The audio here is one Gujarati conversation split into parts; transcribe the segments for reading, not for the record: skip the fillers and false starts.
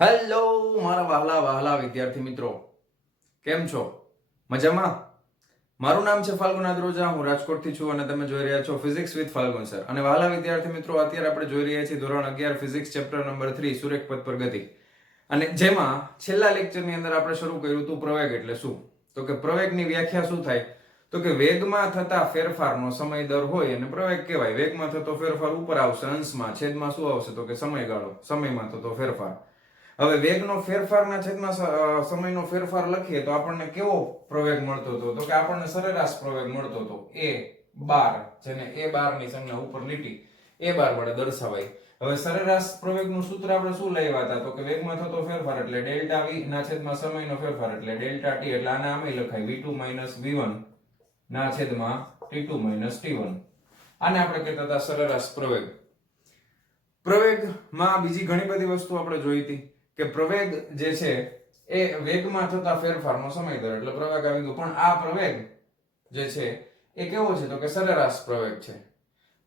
હેલો મારા વહાલા વહાલા વિદ્યાર્થી મિત્રો, કેમ છો? મજામાં? મારું નામ છે ફાલ્ગુન આદ્રોજા, હું રાજકોટથી છું અને તમે જોઈ રહ્યા છો ફિઝિક્સ વિથ ફાલ્ગુન સર. અને વહાલા વિદ્યાર્થી મિત્રો, અત્યારે આપણે જોઈ રહ્યા છીએ ધોરણ 11 ફિઝિક્સ ચેપ્ટર નંબર 3 સુરેખ પથ પર ગતિ. અને જેમાં છેલ્લા લેક્ચરની અંદર આપણે શરૂ કર્યું હતું પ્રવેગ એટલે શું. તો કે પ્રવેગની વ્યાખ્યા શું થાય? તો કે વેગમાં થતા ફેરફારનો સમય દર હોય અને પ્રવેગ કહેવાય. વેગમાં થતો ફેરફાર ઉપર આવશે અંશમાં, છેદમાં શું આવશે? તો કે સમયગાળો, સમયમાં થતો ફેરફાર. હવે વેગનો ફેરફારના છેદમાં સમયનો ફેરફાર લખીએ તો આપણને કેવો પ્રવેગ મળતો હતો? તો કે આપણને સરેરાશ પ્રવેગ મળતો હતો a બાર, જેને a બાર ની સંજ્ઞા ઉપર લીટી a બાર વડે દર્શાવાય. હવે સરેરાશ પ્રવેગનું સૂત્ર આપણે શું લેવા હતા? તો કે વેગમાં થતો ફેરફાર એટલે ડેલ્ટા v ના છેદમાં સમયનો ફેરફાર એટલે ડેલ્ટા t. એટલે આને આમે લખાય v2 v1 ના છેદમાં t2 t1. આને આપણે કહેતા હતા સરેરાશ પ્રવેગ. પ્રવેગમાં બીજી ઘણી બધી વસ્તુ આપણે જોઈ હતી કે પ્રવેગ જે છે એ વેગમાં થતા ફેરફારનો સમય દર એટલે પ્રવેગ આવી ગયો. પણ આ પ્રવેગ જે છે એ કેવો છે? તો કે સરેરાશ પ્રવેગ છે.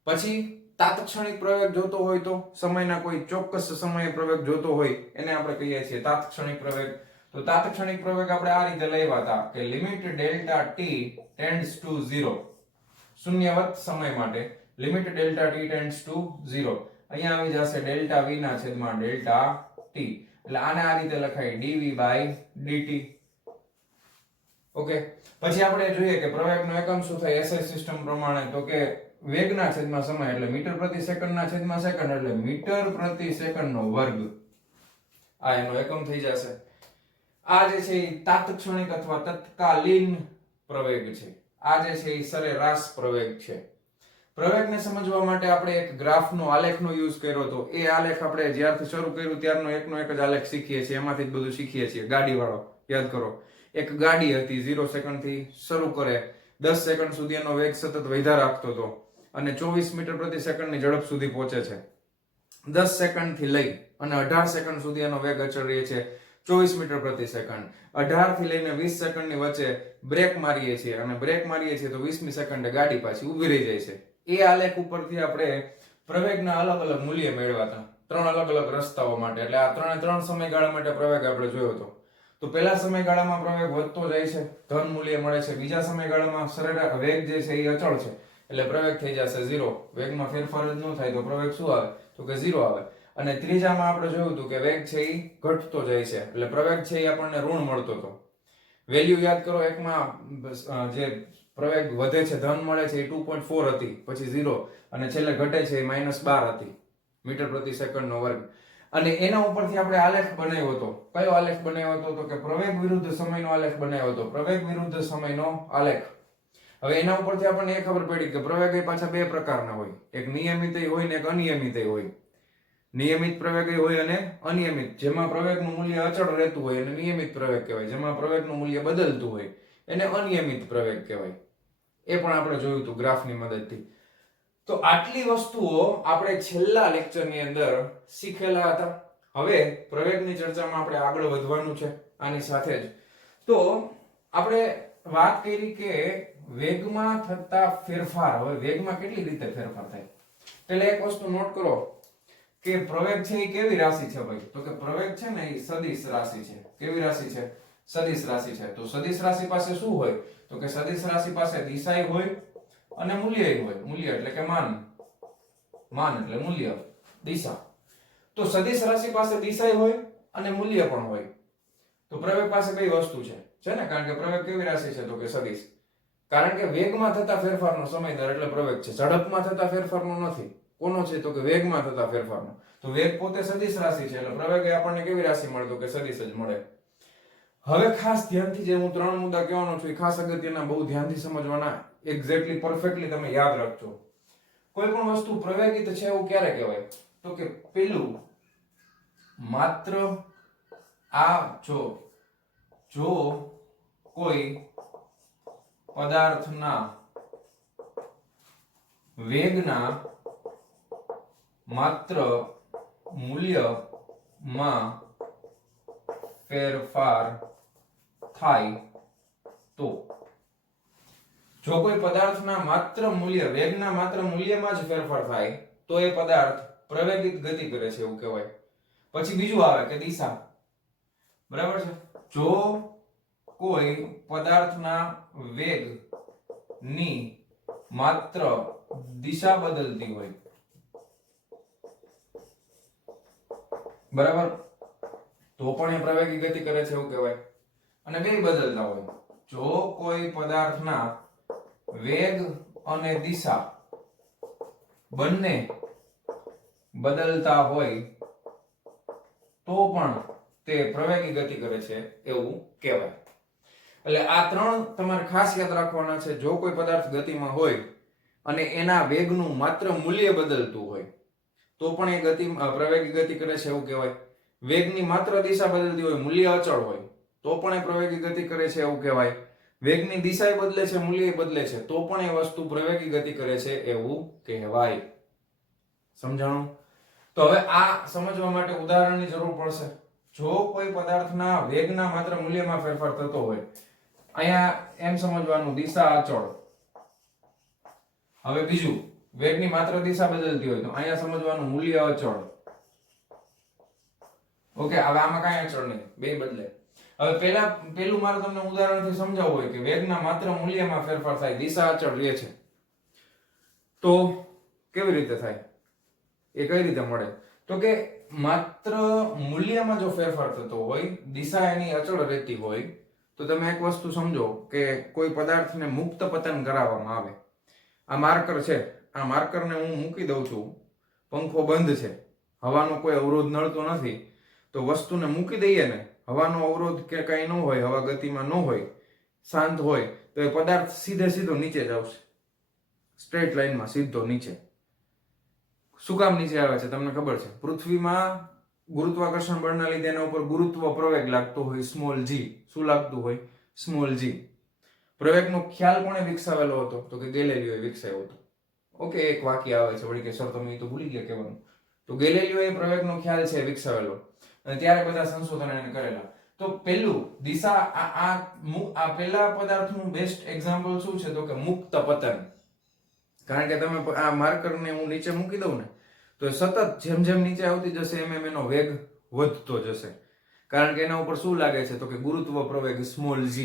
પછી તાત્ક્ષણિક પ્રવેગ જોતો હોય તો, સમયના કોઈ ચોક્કસ સમયે પ્રવેગ જોતો હોય એને આપણે કહીએ છીએ તાત્ક્ષણિક પ્રવેગ. તો તાત્ક્ષણિક પ્રવેગ આપણે આ રીતે લેવા હતા કે limit delta t tends to 0, શૂન્યવત સમય માટે limit delta t tends to 0. અહીંયા આવી જશે ડેલ્ટા v ના છેદમાં ડેલ્ટા t. એટલે આને આ રીતે લખાય dv/dt. ઓકે, પછી આપણે જોઈએ કે પ્રવેગનો એકમ શું થાય એસઆઈ સિસ્ટમ પ્રમાણે. તો કે વેગના છેદમાં સમય એટલે મીટર પ્રતિ સેકન્ડ ના છેદમાં સેકન્ડ એટલે મીટર પ્રતિ સેકન્ડ નો વર્ગ. આ એનો એકમ થઈ જશે. આ જે છે એ તાત્ક્ષણિક અથવા તત્કાલીન પ્રવેગ છે. આ જે છે એ સરેરાશ પ્રવેગ છે. પ્રવેગને સમજવા માટે આપણે એક ગ્રાફનો આલેખનો યુઝ કર્યો હતો. એ આલેખ આપણે જ્યારથી શરૂ કર્યું ત્યારનો એકનો એક જ આલેખ શીખીએ છીએ. એમાંથી જ બધું શીખીએ છીએ. ગાડીવાળો યાદ કરો. એક ગાડી હતી, 0 સેકન્ડથી શરૂ કરે, 10 સેકન્ડ સુધી એનો વેગ સતત વધ્યા રાખતો હતો અને 24 મીટર પ્રતિ સેકન્ડની ઝડપ સુધી પહોંચે છે. 10 સેકન્ડથી લઈ અને 18 સેકન્ડ સુધી એનો વેગ અચળ રહે છે 24 મીટર પ્રતિ સેકન્ડ. 18 થી લઈને 20 સેકન્ડની વચ્ચે બ્રેક મારીએ છીએ અને બ્રેક મારીએ છીએ તો 20મી સેકન્ડે ગાડી પાછી ઊભી રહી જાય છે. એ આલેખ ઉપરથી આપણે પ્રવેગના અલગ અલગ મૂલ્ય મેળવ્યા હતા 3 અલગ અલગ રસ્તાઓ માટે. એટલે આ ત્રણ સમયગાળા માટે પ્રવેગ આપણે જોયો હતો. તો પહેલા સમયગાળામાં પ્રવેગ વધતો જાય છે, ધન મૂલ્ય મળે છે. બીજા સમયગાળામાં સરેરાશ વેગ જે છે એ અચળ છે એટલે પ્રવેગ થઈ જશે 0. વેગમાં ફેરફાર જ ન થાય તો પ્રવેગ શું આવે? તો કે 0 આવે. અને ત્રીજામાં આપણે જોયું હતું કે વેગ છે એ ઘટતો જાય છે એટલે પ્રવેગ છે એ આપણને ઋણ મળતો હતો. વેલ્યુ યાદ કરો, એકમાં જે પ્રવેગ વધે છે, ધન મળે છે એ 2.4 હતી, પછી 0 અને છેલ્લે ઘટે છે એ -12 હતી મીટર પ્રતિ સેકન્ડ નો વર્ગ. અને એના ઉપરથી આપણે આલેખ બનાવ્યો હતો. કયો આલેખ બનાવ્યો હતો? તો કે પ્રવેગ વિરુદ્ધ સમયનો આલેખ બનાવ્યો હતો. પ્રવેગ વિરુદ્ધ સમયનો આલેખ. હવે એના ઉપરથી આપણને એ ખબર પડી કે પ્રવેગ એ પાછા બે પ્રકારના હોય. એક નિયમિત હોય ને એક અનિયમિત હોય. નિયમિત પ્રવેગ હોય અને અનિયમિત. જેમાં પ્રવેગનું મૂલ્ય અચળ રહેતું હોય એને નિયમિત પ્રવેગ કહેવાય. જેમાં પ્રવેગનું મૂલ્ય બદલતું હોય એને અનિયમિત પ્રવેગ કહેવાય. એ પણ આપણે જોયું હતું ગ્રાફની મદદથી. તો આટલી વસ્તુઓ આપણે છેલ્લા લેક્ચરની અંદર શીખેલા હતા. હવે પ્રવેગની ચર્ચામાં આપણે આગળ વધવાનું છે આની સાથે જ. તો આપણે વાત કરી કે વેગમાં થતા ફેરફાર. હવે વેગમાં કેટલી રીતે ફેરફાર થાય? એટલે એક વસ્તુ નોટ કરો કે પ્રવેગ છે એ કેવી રાશિ છે ભાઈ? તો કે પ્રવેગ છે ને એ સદિશ રાશિ છે. કેવી રાશિ છે? સદિશ રાશિ છે. તો સદિશ રાશિ પાસે શું હોય? તો કે સદિશ રાશિ પાસે દિશાય હોય અને મૂલ્યય હોય. મૂલ્ય એટલે કે માન એટલે મૂલ્ય, દિશા. તો સદિશ રાશિ પાસે દિશાય હોય અને મૂલ્ય પણ હોય. તો પ્રવેગ પાસે કઈ વસ્તુ છે ને? કારણ કે પ્રવેગ કેવી રાશિ છે? તો કે સદિશ. કારણ કે વેગમાં થતા ફેરફારનો સમય દર એટલે પ્રવેગ છે. ઝડપમાં થતા ફેરફારનો નથી. કોનો છે? તો કે વેગમાં થતા ફેરફારનો. તો વેગ પોતે સદિશ રાશિ છે એટલે પ્રવેગ એ આપણને કેવી રાશિ મળે? તો કે સદિશ જ મળે. હવે ખાસ ધ્યાનથી જે હું 3 મુદ્દા કહેવાનો છું એ ખાસ અગત્યના, બહુ ધ્યાનથી સમજવાના. એક્ઝેક્ટલી પરફેક્ટલી તમે યાદ રાખજો. કોઈ પણ વસ્તુ પ્રવેગિત છે એવું ક્યારે કહેવાય? તો કે પેલું માત્ર આ જો કોઈ પદાર્થના વેગના માત્ર મૂલ્યમાં ફેરફાર થાય તો. જો કોઈ પદાર્થના માત્ર મૂલ્ય, વેગના માત્ર મૂલ્યમાં જ ફેરફાર થાય તો એ પદાર્થ પ્રવેગિત ગતિ કરે છે એવું કહેવાય. પછી બીજું આવે કે દિશા, બરાબર છે. જો કોઈ પદાર્થના વેગ ની માત્ર દિશા બદલતી હોય, બરાબર, તો પણ એ પ્રવેગી ગતિ કરે છે એવું કહેવાય. અને બે બદલતા હોય, જો કોઈ પદાર્થના વેગ અને દિશા બંને બદલતા હોય તો પણ તે પ્રવેગી ગતિ કરે છે એવું કહેવાય. એટલે આ ત્રણ તમારે ખાસ યાદ રાખવાના છે. જો કોઈ પદાર્થ ગતિમાં હોય અને એના વેગનું માત્ર મૂલ્ય બદલતું હોય તો પણ એ ગતિ પ્રવેગી ગતિ કરે છે એવું કહેવાય. વેગની માત્ર દિશા બદલતી હોય, મૂલ્ય અચળ હોય તો પણ એ પ્રવેગી ગતિ કરે છે એવું કહેવાય. વેગની દિશા બદલે છે, મૂલ્ય બદલે છે તો પણ એ વસ્તુ પ્રવેગી ગતિ કરે છે એવું કહેવાય. સમજાણું? તો હવે આ સમજવા માટે ઉદાહરણની જરૂર પડશે. જો કોઈ પદાર્થના વેગના માત્ર મૂલ્યમાં ફેરફાર થતો હોય, અહીંયા એમ સમજવાનું દિશા અચળ. હવે બીજું, વેગની માત્ર દિશા બદલતી હોય તો અહીંયા સમજવાનું મૂલ્ય અચળ. ઓકે, હવે આમાં કાંઈ અચળ નહીં, બે બદલે. હવે પેલું મારે તમને ઉદાહરણથી સમજાવવું હોય કે વેગના માત્ર મૂલ્યમાં ફેરફાર થાય, દિશા અચળ રહે છે, તો કેવી રીતે થાય, એ કઈ રીતે મળે? તો કે માત્ર મૂલ્યમાં જો ફેરફાર થતો હોય, દિશા એની અચળ રહેતી હોય, તો તમે એક વસ્તુ સમજો કે કોઈ પદાર્થને મુક્ત પતન કરાવવામાં આવે. આ માર્કર છે, આ માર્કરને હું મૂકી દઉં છું, પંખો બંધ છે, હવાનો કોઈ અવરોધ નડતો નથી, તો વસ્તુને મૂકી દઈએ ને, હવાનો અવરોધ કે કઈ ન હોય, હવા ગતિમાં ન હોય, શાંત હોય, તો એ પદાર્થ સીધો નીચે જ આવશે, સ્ટ્રેટ લાઈનમાં સીધો નીચે. શું કામ નીચે આવે છે તમને ખબર છે? પૃથ્વીમાં ગુરુત્વાકર્ષણ બળના લીધે એના ઉપર ગુરુત્વ પ્રવેગ લાગતો હોય, સ્મોલ g. શું લાગતું હોય? Small g. પ્રવેગનો ખ્યાલ કોણે વિકસાવેલો હતો? તો કે ગેલેલિયોએ વિકસાવ્યો હતો. ઓકે, એક વાક્ય આવે છે વળી કે સર તમે એ તો ભૂલી ગયા કહેવાનું. તો ગેલેલિયોએ પ્રવેગનો ખ્યાલ છે વિકસાવેલો અને ત્યારે બધા સંશોધન એને કરેલા. તો પેલું દિશા, આ પેલા પદાર્થનું બેસ્ટ એક્ઝામ્પલ શું છે? તો કે મુક્ત પતન. કારણ કે તમે આ માર્કરને હું નીચે મૂકી દઉં ને, તો સતત જેમ જેમ નીચે આવતી જશે એમ એનો વેગ વધતો જશે. કારણ કે એના ઉપર શું લાગે છે? તો કે ગુરુત્વ પ્રવેગ સ્મોલ g.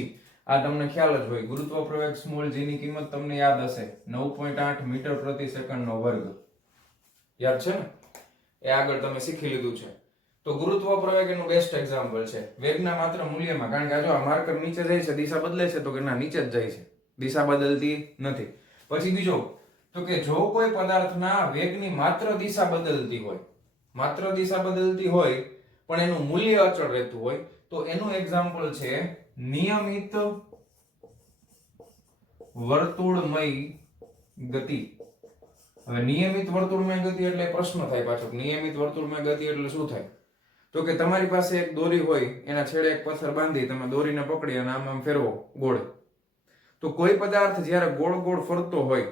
આ તમને ખ્યાલ જ હોય, ગુરુત્વ પ્રવેગ સ્મોલ g ની કિંમત તમને યાદ હશે, 9.8 મીટર પ્રતિ સેકન્ડનો વર્ગ. યાદ છે ને? એ આગળ તમે શીખી લીધું છે. તો ગુરુત્વ પ્રવેગ એનું બેસ્ટ એક્ઝામ્પલ છે વેગના માત્ર મૂલ્યમાં. કારણ કે જો આ માર્કર નીચે જાય છે, દિશા બદલે છે, તો કે ના, નીચે જ જાય છે, દિશા બદલતી નથી. પછી બીજો, તો કે જો કોઈ પદાર્થના વેગની માત્ર દિશા બદલતી હોય, માત્ર દિશા બદલતી હોય પણ એનું મૂલ્ય અચળ રહેતું હોય, તો એનું એક્ઝામ્પલ છે નિયમિત વર્તુળમય ગતિ. હવે નિયમિત વર્તુળમય ગતિ એટલે પ્રશ્ન થાય પાછો, નિયમિત વર્તુળમય ગતિ એટલે શું થાય? તો કે તમારી પાસે એક દોરી હોય, એના છેડે એક પથ્થર બાંધી તમે દોરીને પકડી અને આમ ફેરવો ગોળ. તો કોઈ પદાર્થ જ્યારે ગોળ ગોળ ફરતો હોય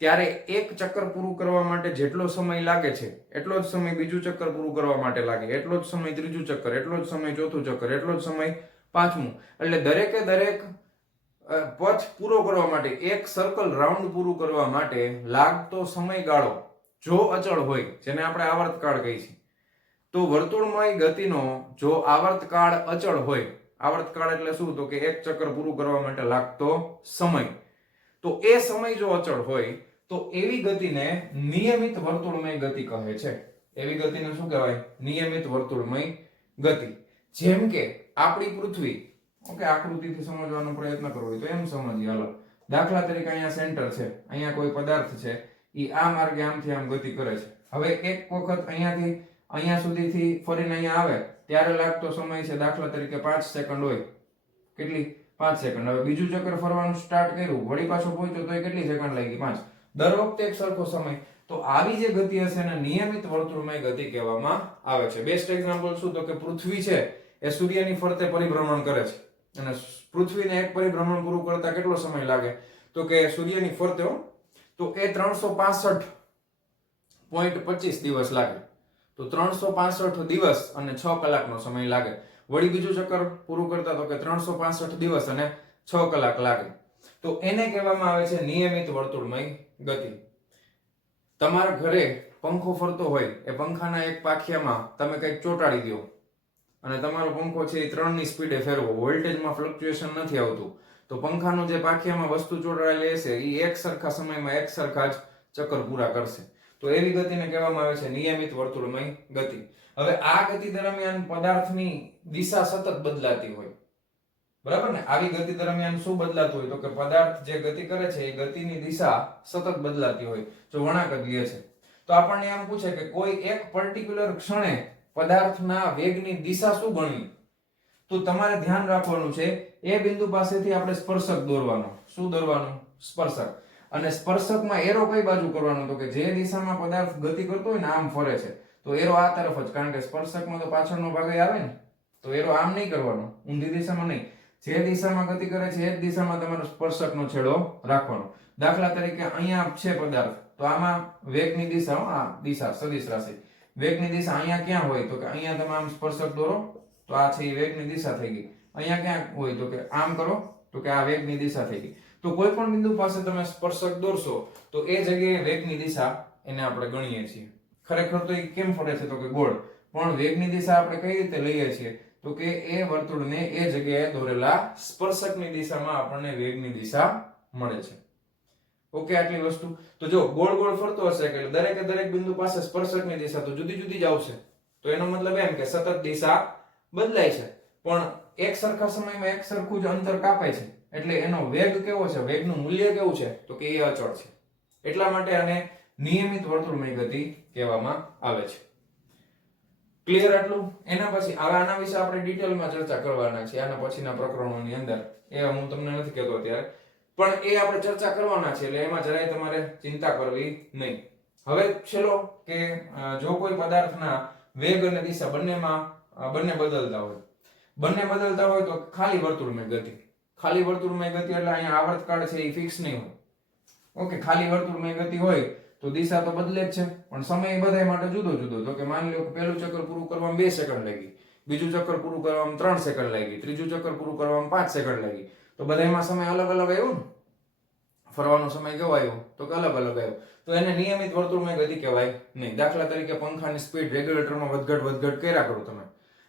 ત્યારે એક ચક્કર પૂરું કરવા માટે જેટલો સમય લાગે છે એટલો જ સમય બીજું ચક્કર પૂરું કરવા માટે લાગે, એટલો જ સમય ત્રીજું ચક્કર, એટલો જ સમય ચોથું ચક્કર, એટલો જ સમય પાંચમું. એટલે દરેકે દરેક પથ પૂરો કરવા માટે, એક સર્કલ રાઉન્ડ પૂરું કરવા માટે લાગતો સમયગાળો જો અચળ હોય, જેને આપણે આવર્તકાળ કહીએ છીએ, તો વર્તુળમય ગતિનો જો આવર્તકાળ અચળ હોય, આવર્તકાળ એટલે શું? તો કે એક ચક્કર પૂરું કરવા માટે લાગતો સમય, તો એ સમય જો અચળ હોય તો એવી ગતિને નિયમિત વર્તુળમય ગતિ કહે છે. એવી ગતિને શું કહેવાય? નિયમિત વર્તુળમય ગતિ. જેમ કે આપણી પૃથ્વી, ઓકે, આકૃતિથી સમજવાનો પ્રયત્ન કરવો હોય તો એમ સમજીએ. હાલો, દાખલા તરીકે અહીંયા સેન્ટર છે, અહીંયા કોઈ પદાર્થ છે, એ આ માર્ગે આમથી આમ ગતિ કરે છે. હવે એક વખત અહીંયાથી અહીંયા સુધીથી ફરીને અહીંયા આવે ત્યારે લાગતો સમય છે દાખલા તરીકે 5 સેકન્ડ હોય. કેટલી? 5 સેકન્ડ. હવે બીજું ચક્કર ફરવાનું સ્ટાર્ટ કર્યું, વળી પાછો પહોંચ્યો તો એ કેટલી સેકન્ડ લાગી? 5. દર વખતે એક સરખો સમય. તો આવી જે ગતિ હશે એને નિયમિત વર્તુળમય ગતિ કહેવામાં આવે છે. બેસ્ટ એક્ઝામ્પલ શું? તો કે પૃથ્વી છે એ સૂર્યની ફરતે પરિભ્રમણ કરે છે અને પૃથ્વીને એક પરિભ્રમણ પૂરું કરતા કેટલો સમય લાગે? તો કે સૂર્યની ફરતે તો એ 365.25 દિવસ લાગે. તો 365 દિવસ અને 6 કલાકનો સમય લાગે. વળી બીજું ચક્કર પૂરું કરતા તો કે 365 દિવસ અને 6 કલાક લાગે. તો એને કહેવામાં આવે છે નિયમિત વર્તુળમય ગતિ. તમારા ઘરે પંખો ફરતો હોય એ પંખાના એક પાખિયામાં તમે કંઈક ચોંટાડી દો અને તમારો પંખો છે એ 3 ની સ્પીડે ફેરવો, વોલ્ટેજમાં ફ્લક્ચ્યુએશન નથી આવતું, તો પંખાનું જે પાખિયામાં વસ્તુ ચોંટાડેલી હશે એ એક સરખા સમયમાં એક સરખા જ ચક્કર પૂરા કરશે. તો એવી ગતિને કહેવામાં આવે છે નિયમિત વર્તુળમય ગતિ. હવે આ ગતિ દરમિયાન પદાર્થની દિશા સતત બદલાતી હોય, બરાબર ને? આવી ગતિ દરમિયાન શું બદલાતું હોય? તો કે પદાર્થ જે ગતિ કરે છે એ ગતિની દિશા સતત બદલાતી હોય. જો વળાંક જ લે છે તો આપણને એમ પૂછે કે કોઈ એક પર્ટિક્યુલર ક્ષણે પદાર્થના વેગની દિશા શું ગણવી, તો તમારે ધ્યાન રાખવાનું છે એ બિંદુ પાસેથી આપણે સ્પર્શક દોરવાનો. શું દોરવાનું? સ્પર્શક. અને સ્પર્શકમાં એરો કઈ બાજુ કરવાનો? તો કે જે દિશામાં પદાર્થ ગતિ કરતો હોય ને આમ ફરે છે તો એરો આ તરફ જ, કારણ કે સ્પર્શકમાં તો પાછળનો ભાગ આવે ને, તો એરો આમ નહીં કરવાનો, ઊંધી દિશામાં નહીં. જે દિશામાં ગતિ કરે છે એ જ દિશામાં તમારો સ્પર્શકનો છેડો રાખવાનો. દાખલા તરીકે અહીંયા છે પદાર્થ, તો આમાં વેગની દિશા, આ દિશા સદિશ રાશિ, વેગની દિશા અહીંયા ક્યાં હોય? તો કે અહીંયા તમે આમ સ્પર્શક દોરો તો આ છે એ વેગની દિશા થઈ ગઈ. અહીંયા ક્યાં હોય? તો કે આમ કરો તો કે આ વેગની દિશા થઈ ગઈ. તો કોઈ પણ બિંદુ પાસે તમે સ્પર્શક દોરશો તો એ જગ્યાએ વેગની દિશા એને આપણે ગણીએ છીએ. ખરેખર તો એ કેમ ફરે છે? તો કે ગોળ. પણ વેગની દિશા આપણે કઈ રીતે લઈએ છીએ? તો કે એ વર્તુળને એ જગ્યાએ દોરેલા સ્પર્શકની દિશામાં આપણને વેગની દિશા મળે છે. ઓકે, આટલી વસ્તુ. તો જો ગોળ ગોળ ફરતો હશે કે દરેકે દરેક બિંદુ પાસે સ્પર્શકની દિશા તો જુદી જુદી જ આવશે. તો એનો મતલબ એમ કે સતત દિશા બદલાય છે, પણ એક સરખા સમયમાં એક સરખું જ અંતર કાપાય છે. એટલે એનો વેગ કેવો છે, વેગનું મૂલ્ય કેવું છે? તો કે એ અચળ છે. એટલા માટે આને નિયમિત વર્તુળમય ગતિ કહેવામાં આવે છે. ક્લિયર આટલું? એના પછી હવે આના વિશે આપણે ડિટેલમાં ચર્ચા કરવાના છે આના પછીના પ્રકરણોની અંદર. એ હું તમને નથી કહેતો અત્યારે, પણ એ આપણે ચર્ચા કરવાના છે, એટલે એમાં જરાય તમારે ચિંતા કરવી નહીં. હવે છેલ્લો કે જો કોઈ પદાર્થના વેગ અને દિશા બંને બદલતા હોય તો ખાલી વર્તુળમય ગતિ. ખાલી વર્તુળમય ગતિ એટલે અહીંયા આવર્તકાળ છે એ ફિક્સ નહીં હોય. ઓકે, ખાલી વર્તુળમય ગતિ હોય તો દિશા તો બદલે જ છે, પણ સમય બધાય માટે જુદો જુદો. તો કે માની લો કે પહેલું ચક્કર પૂરું કરવામાં 2 સેકન્ડ લાગી, બીજું ચક્કર પૂરું કરવામાં 3 સેકન્ડ લાગી, ત્રીજું ચક્કર પૂરું કરવામાં 5 સેકન્ડ લાગી. તો બધાયમાં સમય અલગ અલગ આવ્યો ને, ફરવાનો સમય કેવો આવ્યો? તો કે અલગ અલગ આવ્યો. તો એને નિયમિત વર્તુળમય ગતિ કહેવાય નહીં. દાખલા તરીકે પંખાની સ્પીડ રેગ્યુલેટરમાં વધઘટ કર્યા કરો તમે,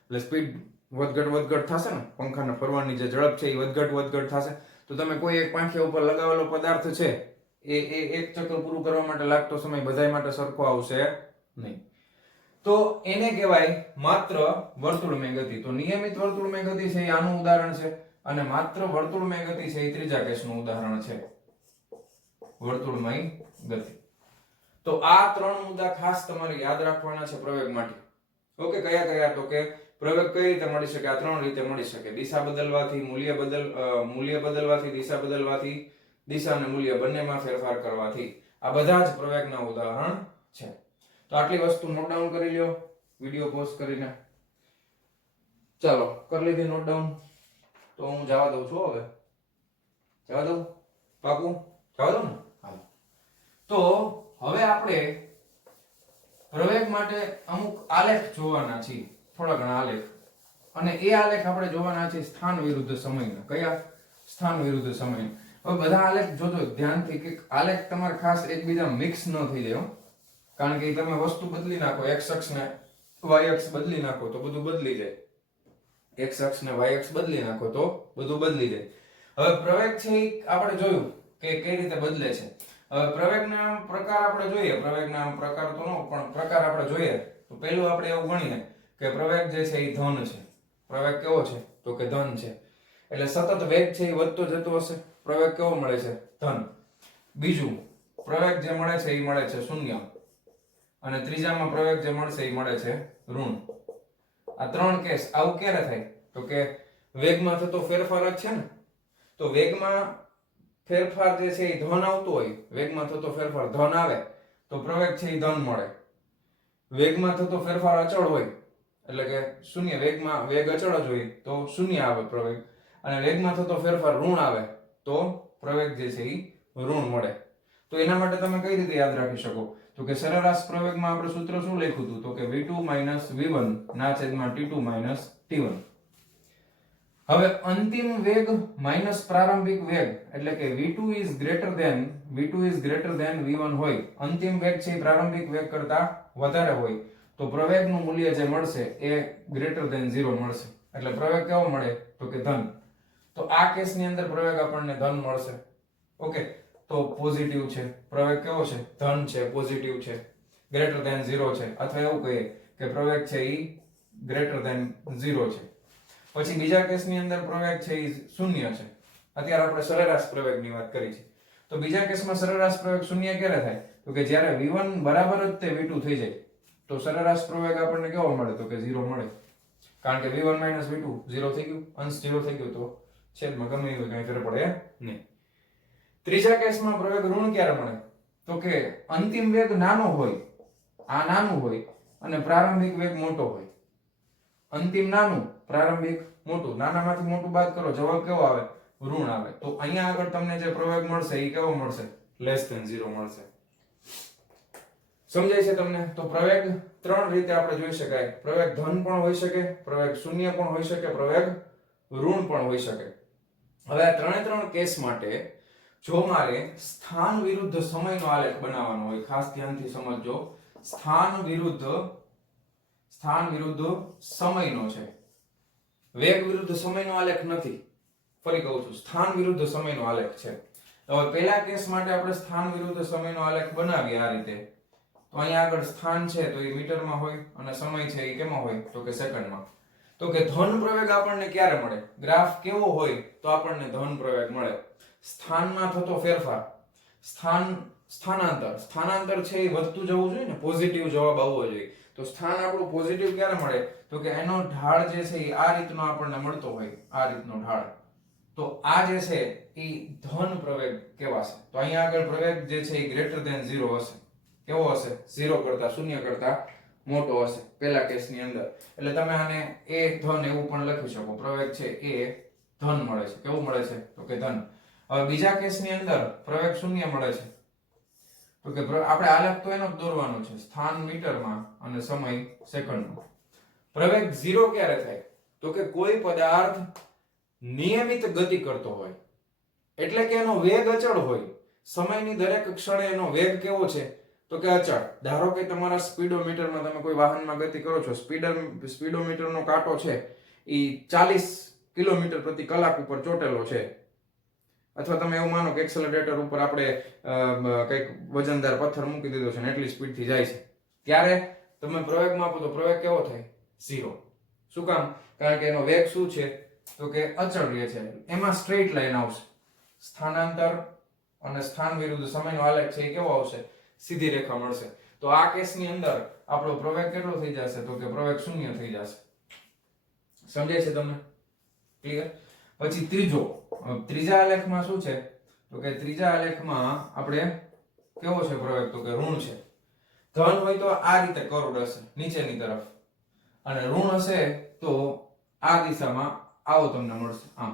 એટલે સ્પીડ વધઘટ થશે ને, પંખાને ફરવાની જે ઝડપ છે એ વધઘટ થશે. તો તમે કોઈ એક પાંખિયા ઉપર લગાવેલો પદાર્થ છે એ એક ચક્કર પૂરું કરવા માટે લાગતો સમય બધાય માટે સરખો આવશે નહીં. તો એને કહેવાય માત્ર વર્તુળમય ગતિ. તો નિયમિત વર્તુળમય ગતિ છે એ આનું ઉદાહરણ છે, અને માત્ર વર્તુળમય ગતિ છે એ ત્રીજા કેસનું ઉદાહરણ છે, વર્તુળમય ગતિ. તો આ 3 મુદ્દા ખાસ તમારે યાદ રાખવાના છે પ્રવેગ માટે. ઓકે, કયા? તો કે પ્રવેગ કઈ રીતે મળી શકે? આ 3 રીતે મળી શકે. દિશા બદલવાથી, મૂલ્ય બદલવાથી, દિશા બદલવાથી, દિશા અને મૂલ્ય બંનેમાં ફેરફાર કરવાથી. આ બધા જ પ્રવેગના ઉદાહરણ છે. તો આટલી વસ્તુ નોટ ડાઉન કરી લ્યો વિડિયો પોઝ કરીને. ચાલો, કરી લીધી નોટ ડાઉન? તો હું જવા દઉં છું. હવે જવા દઉં? પાકું જવા દઉં ને? હાલો. તો હવે આપણે પ્રવેગ માટે અમુક આલેખ જોવાના છીએ, થોડા ઘણા આલેખ. અને એ આલેખ આપણે જોવાના છે સ્થાન વિરુદ્ધ સમયના. કયા? સ્થાન વિરુદ્ધ સમય. હવે બધા આલેખ જોજો ધ્યાનથી, કે આલેખ તમારે ખાસ એકબીજા મિક્સ ન થઈ જાય, કારણ કે તમે વસ્તુ બદલી નાખો, x અક્ષ ને y અક્ષ બદલી નાખો તો બધું બદલી જાય. x અક્ષ ને y અક્ષ બદલી નાખો તો બધું બદલી જાય. હવે પ્રવેગ છે એ આપણે જોયું કે કઈ રીતે બદલે છે. હવે પ્રવેગના પ્રકાર આપણે જોઈએ. પ્રવેગના પ્રકાર તો ન, પણ પ્રકાર આપણે જોઈએ તો પહેલું આપણે એવું ગણીએ કે પ્રવેગ જે છે એ ધન છે. પ્રવેગ કેવો છે? તો કે ધન છે. એટલે સતત વેગ છે એ વધતો જતો હશે. પ્રવેગ કેવો મળે છે? ધન. બીજું પ્રવેગ જે મળે છે એ મળે છે શૂન્ય. અને ત્રીજામાં પ્રવેગ જે મળશે એ મળે છે ઋણ. આ 3 કેસ આવું ક્યારે થાય? તો કે વેગમાં થતો ફેરફાર જ છે ને. તો વેગમાં ફેરફાર જે છે એ ધન આવતો હોય, વેગમાં થતો ફેરફાર ધન આવે તો પ્રવેગ છે એ ધન મળે. વેગમાં થતો ફેરફાર અચળ હોય એટલે કે શૂન્ય, વેગમાં વેગ અચળ જ હોય તો શૂન્ય આવે પ્રવેગ. અને વેગમાં થતો ફેરફાર ઋણ આવે તો પ્રવેગ જે છે એ ઋણ મળે. તો એના માટે તમે કઈ રીતે યાદ રાખી શકો? તો કે સરેરાશ પ્રવેગમાં આપણે સૂત્ર શું લખ્યું હતું? તો કે v2 v1 ના છેદમાં t2 t1. હવે અંતિમ વેગ માઈનસ પ્રારંભિક વેગ એટલે કે v2 is greater than v1 હોય, અંતિમ વેગ છે એ પ્રારંભિક વેગ કરતા વધારે હોય તો પ્રવેગનું મૂલ્ય જે મળશે એ ગ્રેટર ધેન 0 મળશે. એટલે પ્રવેગ કેવો મળે તો કે ધન. તો આ કેસની અંદર પ્રવેગ આપણને ધન મળશે. ઓકે, તો પોઝિટિવ છે પ્રવેગ, કેવો છે ધન છે, પોઝિટિવ છે, ગ્રેટર ધેન 0 છે, અથવા એવું કહીએ કે પ્રવેગ છે એ ગ્રેટર ધેન 0 છે. પછી બીજા કેસની અંદર પ્રવેગ છે એ શૂન્ય છે. અત્યારે આપણે સરેરાશ પ્રવેગની વાત કરી છે. તો બીજા કેસમાં સરેરાશ પ્રવેગ શૂન્ય ક્યારે થાય તો કે જ્યારે v1 બરાબર જ તે v2 થઈ જાય તો સરેરાશ પ્રવેગ આપણને કેવો મળે તો કે 0 મળે. કારણ કે v1 v2 0 થઈ ગયું, અંશ 0 થઈ ગયું, તો છેદમાં ગમે એવું કઈ ફેર પડે નહીં. ત્રીજા કેસમાં પ્રવેગ ઋણ ક્યારે મળે તો કે અંતિમ વેગ નાનો હોય, આ નાનું હોય અને પ્રારંભિક વેગ મોટો હોય. અંતિમ નાનું, પ્રારંભિક મોટું, નાનામાંથી મોટું બાદ કરો, જવાબ કેવો આવે ઋણ આવે. તો અહીંયા આગળ તમને જે પ્રવેગ મળશે એ કેવો મળશે લેસ ધેન 0 મળશે. સમજાય છે તમને? તો પ્રવેગ ત્રણ રીતે આપણે જોઈ શકાય. પ્રવેગ ધન પણ હોઈ શકે, પ્રવેગ શૂન્ય પણ હોઈ શકે, પ્રવેગ ઋણ પણ હોઈ શકે. હવે આ ત્રણ કેસ માટે જો મારે સ્થાન વિરુદ્ધ સમયનો આલેખ બનાવવાનો હોય, ખાસ ધ્યાનથી સમજજો, સ્થાન વિરુદ્ધ સમયનો છે, વેગ વિરુદ્ધ સમયનો આલેખ નથી. ફરી કહું છું, સ્થાન વિરુદ્ધ સમયનો આલેખ છે. હવે પહેલા કેસ માટે આપણે સ્થાન વિરુદ્ધ સમયનો આલેખ બનાવીએ આ રીતે. તો અહીંયા આગળ સ્થાન છે તો એ મીટરમાં હોય અને સમય છે એ કેમાં હોય તો કે સેકન્ડમાં. તો કે ધન પ્રવેગ આપણને ક્યારે મળે, ગ્રાફ કેવો હોય તો આપણને ધન પ્રવેગ મળે. સ્થાનમાં થતો ફેરફાર, સ્થાનાંતર છે એ વધતું જવું જોઈએ ને, પોઝિટિવ જવાબ આવવો જોઈએ. તો સ્થાન આપણું પોઝિટિવ ક્યારે મળે તો કે એનો ઢાળ જે છે એ આ રીતનો આપણને મળતો હોય, આ રીતનો ઢાળ. તો આ જે છે એ ધન પ્રવેગ કહેવાશે. તો અહીંયા આગળ પ્રવેગ જે છે એ ગ્રેટર ધેન 0 હશે. કેવો હશે? 0 કરતા, શૂન્ય કરતા મોટો હશે પહેલા કેસની અંદર. એટલે તમે આને એ ધન એવું પણ લખી શકો, પ્રવેગ છે એ ધન મળે છે. કેવું મળે છે તો કે ધન. હવે બીજા કેસની અંદર પ્રવેગ શૂન્ય મળે છે તો કે આપણે આલેખ તો એનો જ દોરવાનો છે, સ્થાન મીટરમાં અને સમય સેકન્ડમાં. પ્રવેગ 0 ક્યારે થાય તો કે કોઈ પદાર્થ નિયમિત ગતિ કરતો હોય, એટલે કે એનો વેગ અચળ હોય. સમયની દરેક ક્ષણે એનો વેગ કેવો છે તો કે અચળ. ધારો કે તમારા સ્પીડોમીટરમાં તમે કોઈ વાહનમાં ગતિ કરો છો, સ્પીડોમીટરનો કાંટો છે એ 40 કિલોમીટર પ્રતિ કલાક ઉપર ચોટેલો છે, અથવા તમે એવું માનો કે એક્સેલરેટર ઉપર આપણે કંઈક વજનદાર પથ્થર મૂકી દીધો છે ને એટલી સ્પીડથી જાય છે, ત્યારે તમે પ્રવેગ માપો તો પ્રવેગ કેવો થાય 0. શું કામ? કારણ કે એનો વેગ શું છે તો કે અચળ રહે છે. એમાં સ્ટ્રેટ લાઈન આવશે. સ્થાનાંતર અને સ્થાન વિરુદ્ધ સમયનો આલેખ છે એ કેવો આવશે? સીધી રેખા મળશે. તો આ કેસની અંદર આપણો પ્રવેગ કેટલો થઈ જશે તો કે પ્રવેગ શૂન્ય થઈ જશે. સમજાય છે તમને? ક્લિયર? પછી ત્રીજા આલેખમાં શું છે તો કે ત્રીજા આલેખમાં આપણે કેવો છે પ્રવેગ તો કે ઋણ છે. ધન હોય તો આ રીતે કર્વ હશે નીચેની તરફ, અને ઋણ હશે તો આ દિશામાં આવો તમને મળશે. આમ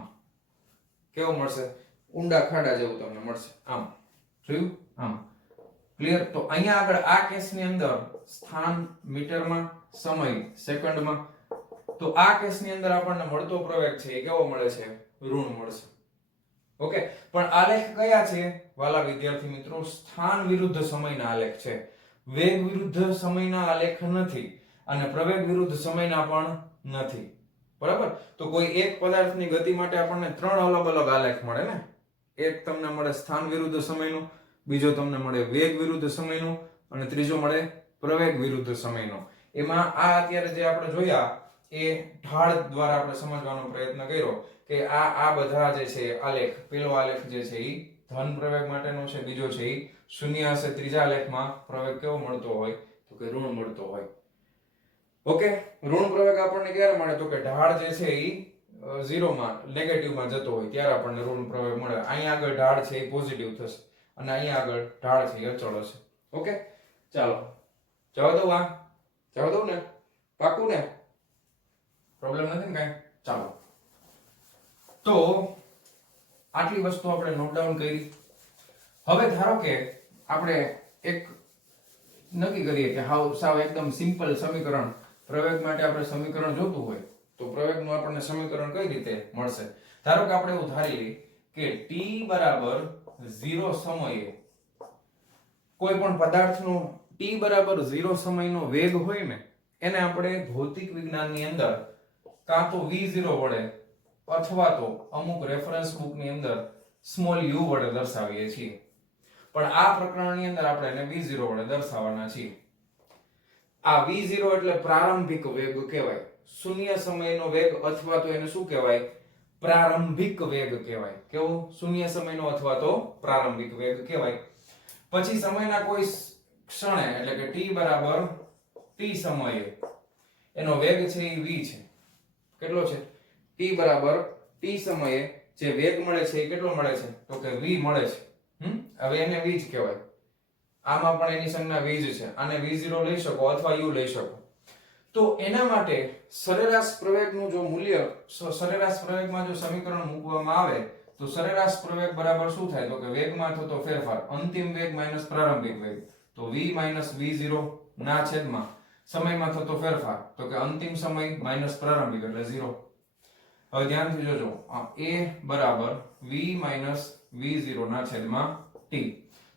કેવો મળશે? ઊંડા ખાડા જેવું તમને મળશે. આમ જોયું? આમ. ક્લિયર? તો અહીંયા આગળ આ કેસની અંદર સ્થાન મીટરમાં, સમય સેકન્ડમાં. તો આ કેસની અંદર આપણને મળતો પ્રવેગ છે એ કેવો મળે છે? ઋણ મળશે. ઓકે, પણ આલેખ કયા છે વાલા વિદ્યાર્થી મિત્રો? સ્થાન વિરુદ્ધ સમયના આલેખ છે, વેગ વિરુદ્ધ સમયના આલેખ નથી, અને પ્રવેગ વિરુદ્ધ સમયના પણ નથી. બરાબર? તો કોઈ એક પદાર્થની ગતિ માટે આપણને ત્રણ અલગ અલગ આલેખ મળે ને. એક તમને મળે સ્થાન વિરુદ્ધ સમયનો, બીજો તમને મળે વેગ વિરુદ્ધ સમયનો, અને ત્રીજો મળે પ્રવેગ વિરુદ્ધ સમયનો. એમાં આ અત્યારે જે આપણે જોયા એ ઢાળ દ્વારા આપણે સમજવાનો પ્રયત્ન કર્યો કે આ બધા જે છે આલેખ, પેલો આલેખ જે છે એ ધન પ્રવેગ માટેનો છે, બીજો છે એ શૂન્ય હશે, ત્રીજા આલેખમાં પ્રવેગ કેવો મળતો હોય તો કે ઋણ મળતો હોય. ઓકે, ઋણ પ્રવેગ આપણને ક્યારે મળે તો કે ઢાળ જે છે એ 0 માં નેગેટિવમાં જતો હોય ત્યારે આપણને ઋણ પ્રવેગ મળે. અહીંયા આગળ ઢાળ છે એ પોઝિટિવ થશે અને અહીંયા આગળ ઢાળ છે એ અચળ હશે. ઓકે, ચાલો જવા દઉં, જવા દઉં ને? પાકું ને? પ્રોબ્લેમ નથી ને કાંઈ? ચાલો, તો આટલી વસ્તુ આપણે નોટ ડાઉન કરી. હવે ધારો કે આપણે એક નક્કી કરીએ કે સાવ એકદમ સિમ્પલ સમીકરણ, પ્રવેગ માટે આપણે સમીકરણ જોતું હોય તો પ્રવેગનું આપણને સમીકરણ કઈ રીતે મળશે? ધારો કે આપણે એવું ધારીએ કે t બરાબર 0 સમયે કોઈ પણ પદાર્થનો t બરાબર 0 સમયનો વેગ હોય ને એને આપણે ભૌતિક વિજ્ઞાનની અંદર કાં તો v0 વડે અથવા તો અમુક રેફરન્સ બુકની અંદર સ્મોલ u વડે દર્શાવીએ છીએ, પણ આ પ્રકરણની અંદર આપણે એને v0 વડે દર્શાવવાના છીએ. આ v0 એટલે પ્રારંભિક વેગ કહેવાય, શૂન્ય સમયનો વેગ અથવા તો એને શું કહેવાય? પ્રારંભિક વેગ કહેવાય. કેવું? શૂન્ય સમયનો અથવા તો પ્રારંભિક વેગ કહેવાય. પછી સમયના કોઈ ક્ષણે એટલે કે t બરાબર t સમયે એનો વેગ છે એ v છે. કેટલો છે? t બરાબર t સમયે જે વેગ મળે છે એ કેટલો મળે છે? તો કે v મળે છે. હવે એને v જ કહેવાય. આમાં પણ એની સંજ્ઞા v જ છે. આને v0 લઈ શકો અથવા u લઈ શકો. તો એના માટે સરેરાશ પ્રવેગનું જો મૂલ્ય સરેરાશ પ્રવેગમાં જો સમીકરણ મૂકવામાં આવે તો સરેરાશ પ્રવેગ બરાબર શું થાય? તો કે વેગમાં થતો ફેરફાર, અંતિમ વેગ માઈનસ પ્રારંભિક વેગ, તો v માઈનસ v0 ના છેદમાં સમયમાં થતો ફેરફાર, તો કે અંતિમ સમય માઈનસ પ્રારંભિક એટલે 0. હવે ધ્યાનથી જોજો, a બરાબર v માઈનસ v0 ના છેદમાં t,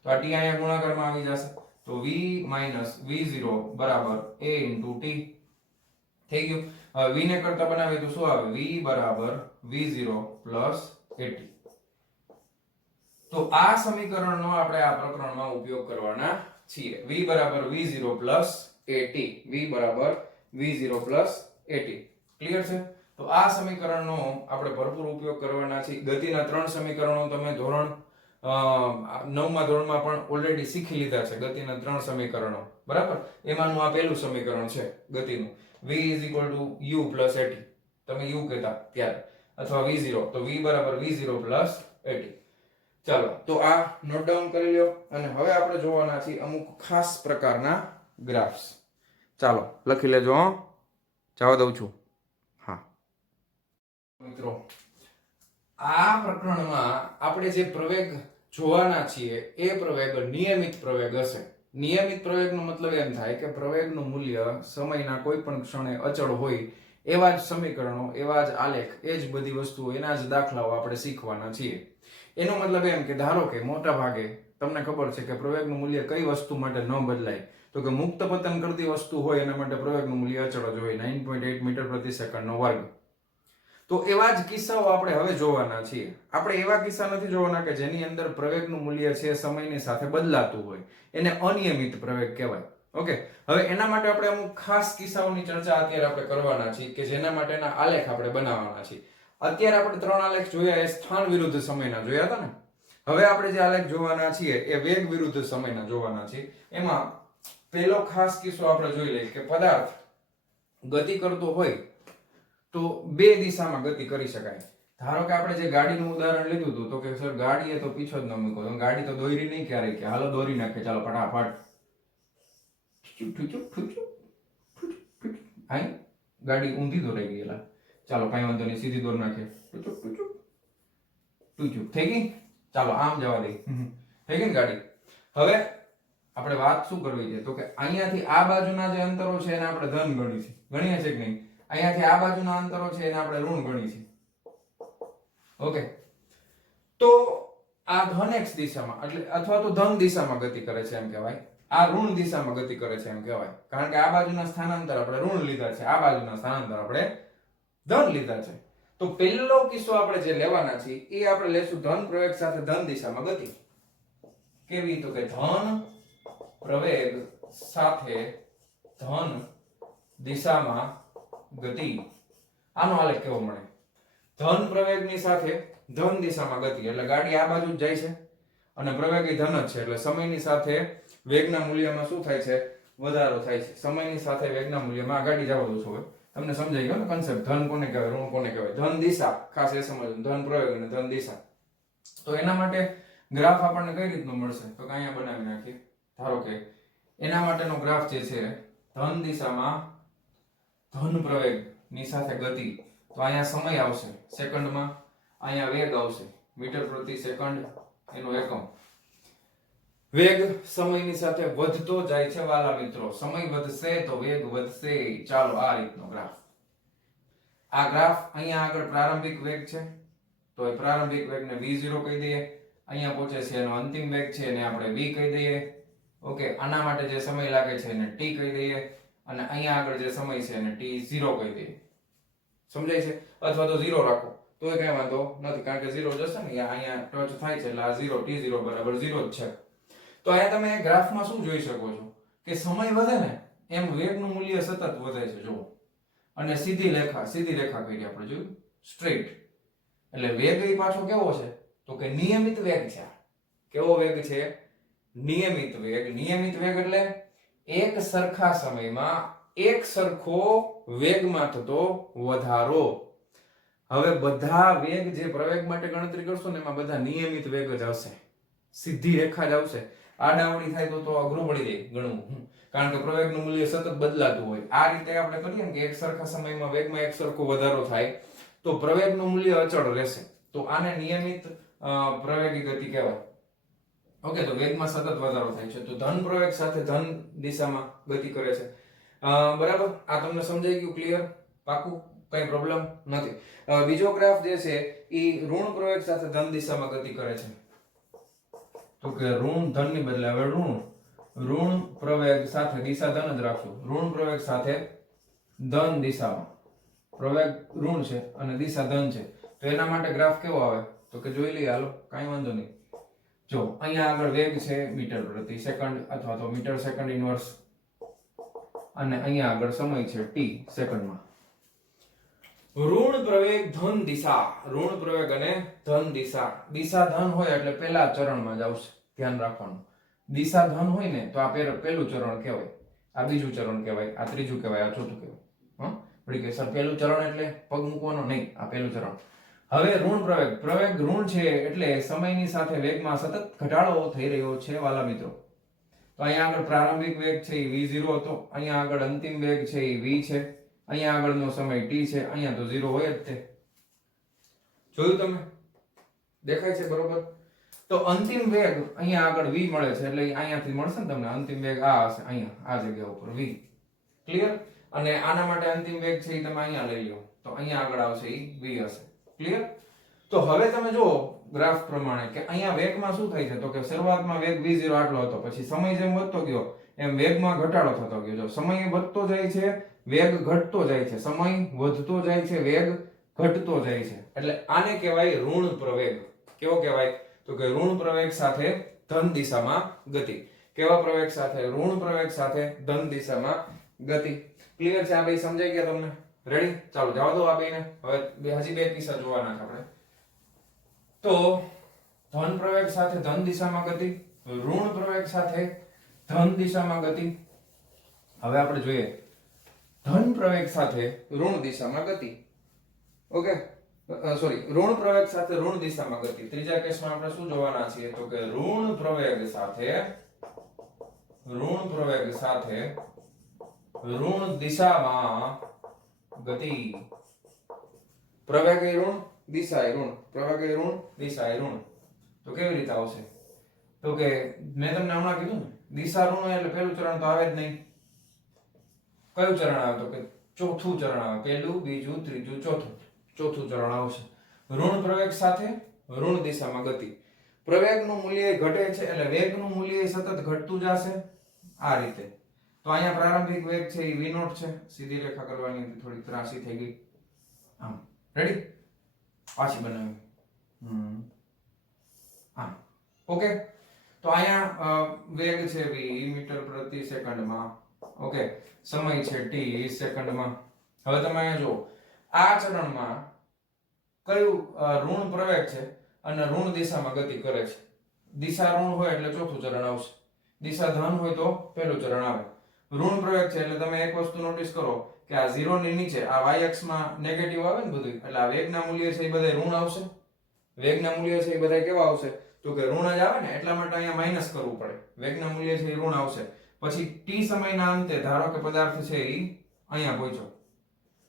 તો આ t અહીંયા ગુણાકારમાં આવી જશે, તો v માઈનસ v0 બરાબર a into t થઈ ગયું. હવે v ને કરતા બનાવીએ તો શું આવે? v બરાબર v0 plus at. તો આ સમીકરણનો આપણે આ પ્રકરણમાં ઉપયોગ કરવાના છીએ. v બરાબર v0 plus at, v બરાબર v0 plus at. ક્લિયર છે? તો આ સમીકરણનો આપણે ભરપૂર ઉપયોગ કરવાના છીએ. ગતિના 3 સમીકરણો તમે ધોરણ 9મા ધોરણમાં પણ ઓલરેડી શીખી લીધા છે. ગતિના 3 સમીકરણો, બરાબર? એમાંનું આ પહેલું સમીકરણ છે ગતિનું, v u plus at. તમે u કહેતા ત્યારે, અથવા v0, તો v બરાબર v0 plus at. ચાલો, તો આ નોટ ડાઉન કરી લ્યો. અને હવે આપણે જોવાના છીએ અમુક ખાસ પ્રકારના ગ્રાફ્સ. ચાલો લખી લેજો. જવા દઉં છું. હા મિત્રો, આ પ્રકરણમાં આપણે જે પ્રવેગ જોવાના છીએ એ પ્રવેગ નિયમિત પ્રવેગ હશે. નિયમિત પ્રવેગનો મતલબ એમ થાય કે પ્રવેગનું મૂલ્ય સમયના કોઈ પણ ક્ષણે અચળ હોય એવા જ સમીકરણો, એવા જ આલેખ, એ જ બધી વસ્તુઓ, એના જ દાખલાઓ આપણે શીખવાના છીએ. એનો મતલબ એમ કે ધારો કે મોટા ભાગે તમને ખબર છે કે પ્રવેગનું મૂલ્ય કઈ વસ્તુ માટે ન બદલાય? તો કે મુક્ત પતન કરતી વસ્તુ હોય એના માટે પ્રવેગનું મૂલ્ય અચળ જ હોય, 9.8 મીટર પ્રતિ સેકન્ડનો વર્ગ. તો એવા જ કિસ્સાઓ આપણે હવે જોવાના છીએ. આપણે એવા કિસ્સા નથી જોવાના કે જેની અંદર પ્રવેગનું મૂલ્ય છે સમયની સાથે બદલાતું હોય, એને અનિયમિત પ્રવેગ કહેવાય. ઓકે, હવે એના માટે આપણે અમુક ખાસ કિસ્સાઓની ચર્ચા અત્યારે આપણે કરવાના છીએ કે જેના માટેના આલેખ આપણે બનાવવાના છીએ. અત્યારે આપણે 3 આલેખ જોયા એ સ્થાન વિરુદ્ધ સમયના જોયા હતા ને. હવે આપણે જે આલેખ જોવાના છીએ એ વેગ વિરુદ્ધ સમયના જોવાના છીએ. એમાં પહેલો ખાસ કિસ્સો આપણે જોઈ લઈએ કે પદાર્થ ગતિ કરતો હોય તો બે દિશામાં ગતિ કરી શકાય. ધારો કે આપણે જે ગાડીનું ઉદાહરણ લીધું હતું, તો કે સર ગાડીએ તો પીછો જ ન મૂકો, તો ગાડી તો દોરી નહીં ક્યારેય, કે હાલો દોરી નાખે, ચાલો ફટાફટ, હાઈ ગાડી ઊંધી દોરાઈ ગયેલા, ચાલો કાંઈ વાંધો નહીં, સીધી દોર નાખે, થઈ ગઈ, ચાલો આમ જવા દે, થઈ ગઈ ને ગાડી. હવે આપણે વાત શું કરવી છે? તો કે અહીંયાથી આ બાજુના જે અંતરો છે એને આપણે ધન ગણી છે, ગણીએ છે કે નહીં? અહીંયાથી આ બાજુના અંતરો છે એને આપણે ઋણ ગણી છે. ઓકે, તો આ ધન x દિશામાં એટલે અથવા તો ધન દિશામાં ગતિ કરે છે એમ કહેવાય, આ ઋણ દિશામાં ગતિ કરે છે એમ કહેવાય, કારણ કે આ બાજુના સ્થાનાંતર આપણે ઋણ લીધા છે, આ બાજુના સ્થાનાંતર આપણે ધન લીધા છે. તો પહેલો કિસ્સો આપણે જે લેવાના છીએ એ આપણે લેશું ધન પ્રવેગ સાથે ધન દિશામાં ગતિ. કેવી? તો કે ધન પ્રવેગ સાથે ધન દિશામાં ગતિ. આનો આલેખ કેવો મળે? ધન પ્રવેગની સાથે ધન દિશામાં ગતિ એટલે ગાડી આ બાજુ જ જાય છે અને પ્રવેગ એ ધન જ છે, એટલે સમયની સાથે વેગના મૂલ્યમાં શું થાય છે? વધારો થાય છે. સમયની સાથે વેગના મૂલ્યમાં આ ગાડી જવા દઉં છું. હવે તમને સમજાઈ ગયો ને કન્સેપ્ટ? ધન કોને કહેવાય, ઋણ કોને કહેવાય? ધન દિશા ખાસ એ સમજવું, ધન પ્રવેગ અને ધન દિશા. તો એના માટે ગ્રાફ આપણને કઈ રીતનો મળશે? તો અહીંયા બનાવી નાખીએ. ધારો કે એના માટેનો ગ્રાફ જે છે, ધન દિશામાં ધન પ્રવેગ ની સાથે ગતિ, તો અહીંયા સમય આવશે સેકન્ડમાં, અહીંયા વેગ આવશે મીટર પ્રતિ સેકન્ડ એનો એકમ. વેગ સમયની સાથે વધતો જાય છે વાલા મિત્રો, સમય વધશે તો વેગ વધશે. ચાલો આ રીતનો ગ્રાફ. આ ગ્રાફ અહીંયા આગળ પ્રારંભિક વેગ છે તો એ પ્રારંભિક વેગને v0 કહી દઈએ, અહીંયા પહોંચે છે એનો અંતિમ વેગ છે એને આપણે v કહી દઈએ. ઓકે, આના માટે જે સમય લાગે છે એને t કહી દઈએ અને અહીંયા આગળ જે સમય છે એને t0 કહી દઈએ. સમજાય છે? અથવા તો 0 રાખો તોય કઈ વાંધો નથી કારણ કે 0 જશે ને અહીંયા ટચ થાય છે એટલે આ 0 t0 બરાબર 0 જ છે. તો અહીંયા તમે ગ્રાફમાં શું જોઈ શકો છો કે સમય વધે ને એમ વેગનું મૂલ્ય સતત વધે છે. જુઓ, અને સીધી રેખા કરી આપણે જોયું સ્ટ્રેટ, એટલે વેગ એ પાછો કેવો છે તો કે નિયમિત વેગ છે. કેવો વેગ છે? નિયમિત વેગ. નિયમિત વેગ એટલે એક સરખા સમયમાં એક સરખો વેગમાં થતો વધારો. હવે બધા વેગ જે પ્રવેગ માટે ગણતરી કરશો ને એમાં બધા નિયમિત વેગ જ આવશે, સીધી રેખા જ આવશે. આડાવડી થાય તો અઘરું પડી જાય ગણવું, કારણ કે પ્રવેગનું મૂલ્ય સતત બદલાતું હોય. આ રીતે આપણે કરીએ ને કે એક સરખા સમયમાં વેગમાં એક સરખો વધારો થાય તો પ્રવેગનું મૂલ્ય અચળ રહેશે. તો આને નિયમિત પ્રવેગી ગતિ કહેવાય. ઓકે, તો વેગમાં સતત વધારો થાય છે તો ધન પ્રવેગ સાથે ધન દિશામાં ગતિ કરે છે. બરાબર, આ તમને સમજાઈ ગયું? ક્લિયર? પાકું? કઈ પ્રોબ્લેમ નથી. બીજો ગ્રાફ જે છે એ ઋણ પ્રવેગ સાથે ધન દિશામાં ગતિ કરે છે. તો કે ઋણ ધન ની બદલે હવે ઋણ પ્રવેગ સાથે દિશા ધન જ રાખશું. ઋણ પ્રવેગ સાથે ધન દિશામાં પ્રવેગ ઋણ છે અને દિશા ધન છે તો એના માટે ગ્રાફ કેવો આવે તો કે જોઈ લઈએ. હાલો, કાંઈ વાંધો નહીં. જો અહીંયા આગળ વેગ છે મીટર પ્રતિ સેકન્ડ અથવા તો મીટર સેકન્ડ ઇન્વર્સ અને અહીંયા આગળ સમય છે t સેકન્ડમાં. ઋણ પ્રવેગ ધન દિશા, ઋણ પ્રવેગ અને ધન દિશા. દિશા ધન હોય એટલે પહેલા ચરણમાં જ આવશે, ધ્યાન રાખવાનું. દિશા ધન હોય ને તો આ પહેલું ચરણ કહેવાય, આ બીજું ચરણ કહેવાય, આ ત્રીજું કહેવાય, આ ચોથું કહેવાય. હા, વળી કે સર પહેલું ચરણ એટલે પગ મૂકવાનો નહીં, આ પહેલું ચરણ. હવે ઋણ પ્રવેગ ઋણ છે એટલે સમયની સાથે વેગમાં સતત ઘટાડો થઈ રહ્યો છે વાલા મિત્રો. તો અહીંયા આગળ પ્રારંભિક વેગ છે એ v0 હતો, અહીંયા આગળ અંતિમ વેગ છે એ v છે, અહીંયા આગળનો સમય t છે, અહીંયા તો 0 હોય જ તે. જોયું તમે? દેખાય છે બરોબર? તો અંતિમ વેગ અહીંયા આગળ v મળે છે એટલે અહીંયાથી મળશે ને તમને અંતિમ વેગ આ હશે, અહીંયા આ જગ્યા ઉપર v. ક્લિયર? અને આના માટે અંતિમ વેગ છે એ તમે અહીંયા લઈ લો તો અહીંયા આગળ આવશે એ v હશે. ક્લિયર? તો હવે તમે જુઓ ગ્રાફ પ્રમાણે કે અહીંયા વેગમાં શું થાય છે તો કે શરૂઆતમાં વેગ v0 આટલો હતો, પછી સમય જેમ વધતો ગયો એમ વેગમાં ઘટાડો થતો ગયો. જો સમય વધતો જાય છે વેગ ઘટતો જાય છે, સમય વધતો જાય છે વેગ ઘટતો જાય છે, એટલે આને કહેવાય ઋણ પ્રવેગ. કેવો કહેવાય તો કે ઋણ પ્રવેગ સાથે ધન દિશામાં ગતિ. કેવા પ્રવેગ સાથે? ઋણ પ્રવેગ સાથે ધન દિશામાં ગતિ. ક્લિયર છે? આ બે સમજાઈ ગયા તમને? રેડી? ચાલો જવા દો આ બેને. હવે હજી બે કિસ્સા જોવાના છે આપણે. તો ધન પ્રવેગ સાથે ધન દિશામાં ગતિ, ઋણ પ્રવેગ સાથે ધન દિશામાં ગતિ. હવે આપણે જોઈએ ધન પ્રવેગ સાથે ઋણ દિશામાં ગતિ. ઓકે, સોરી, ઋણ પ્રવેગ સાથે ઋણ દિશામાં ગતિ. ત્રીજા કેસમાં આપણે શું જોવાના છીએ તો કે ઋણ પ્રવેગ સાથે ઋણ દિશામાં ગતિ. પ્રવેગ એ ઋણ, દિશા એ ઋણ, પ્રવેગ એ ઋણ, દિશા એ ઋણ. તો કેવી રીતે આવશે તો કે મેં તમને હમણાં કીધું ને દિશા ઋણ એટલે પહેલું ચરણ તો આવે જ નહીં. કયું ચરણ આવે તો કે ચોથું ચરણ આવે. પહેલું, બીજું, ત્રીજું, ચોથું ચરણ આવશે. ઋણ પ્રવેગ સાથે ઋણ દિશામાં ગતિ. પ્રવેગનું મૂલ્ય ઘટે છે એટલે વેગનું મૂલ્ય સતત ઘટતું જશે આ રીતે. તો અહીંયા પ્રારંભિક વેગ છે એ v0 છે, સીધી રેખા કરવાની થોડી ત્રાસી થઈ ગઈ. આમ રેડી? પાછી બનાવી. આમ ઓકે. તો અહીંયા વેગ છે v મીટર પ્રતિ સેકન્ડમાં. ઓકે, સમય છે t સેકન્ડમાં. હવે તમે અહીંયા જો આ ચરણમાં કયું ઋણ પ્રવેગ છે અને ઋણ દિશામાં ગતિ કરે છે. દિશા ઋણ હોય એટલે ચોથું ચરણ આવશે, દિશા ધન હોય તો પહેલું ચરણ આવે. ઋણ પ્રવેગ છે એટલે તમે એક વસ્તુ નોટિસ કરો કે આ 0 ની નીચે આ y અક્ષમાં નેગેટિવ આવે ને બધું, એટલે આ વેગના મૂલ્ય છે એ બધા ઋણ આવશે. વેગના મૂલ્ય છે એ બધા કેવા આવશે તો કે ઋણ જ આવે ને, એટલા માટે અહીંયા માઈનસ કરવું પડે. વેગના મૂલ્ય છે એ ઋણ આવશે. પછી t સમયના અંતે ધારો કે પદાર્થ છે એ અહીંયા પહોંચ્યો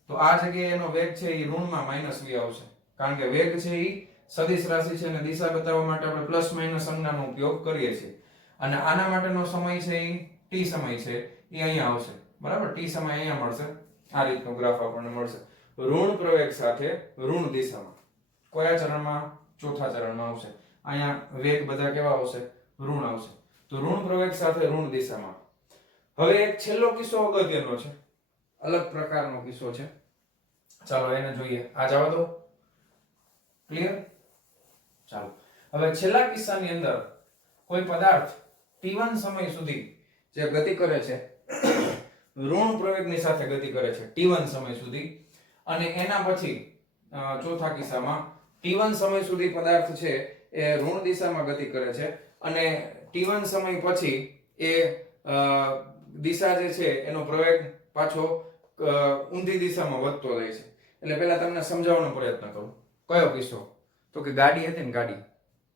તો આ જગ્યાએ એનો વેગ છે એ ઋણમાં -v આવશે, કારણ કે વેગ છે એ સદિશ રાશિ છે અને દિશા બતાવવા માટે આપણે પ્લસ માઇનસ સંજ્ઞાનો ઉપયોગ કરીએ છીએ. અને આના માટેનો સમય છે એ t સમય છે એ અહીંયા આવશે. બરાબર? t સમય અહીંયા મળશે. આ રીતનો ગ્રાફ આપણને મળશે. ઋણ પ્રવેગ સાથે ઋણ દિશામાં. કયા ચરણમાં? ચોથા ચરણમાં આવશે. અહીંયા વેગ બધા કેવા આવશે? ઋણ આવશે. તો ઋણ પ્રવેગ સાથે ઋણ દિશામાં. હવે એક છેલ્લો કિસ્સો અગત્યનો છે, અલગ પ્રકારનો કિસ્સો છે. ચાલો એને જોઈએ. આ જવા દો. ક્લિયર? ચાલો હવે છેલ્લા કિસ્સાની અંદર કોઈ પદાર્થ t1 સમય સુધી જે ગતિ કરે છે, ઋણ પ્રવેગની સાથે ગતિ કરે છે t1 સમય સુધી, અને એના પછી ચોથા કિસ્સામાં t1 સમય સુધી પદાર્થ છે એ ઋણ દિશામાં ગતિ કરે છે, અને t1 સમય પછી એ દિશા જે છે એનો પ્રવેગ પાછો ઊંધી દિશામાં વધતો જાય છે. એટલે પહેલા તમને સમજાવવાનો પ્રયત્ન કરું. કયો કિસ્સો? તો કે ગાડી હતી ને, ગાડી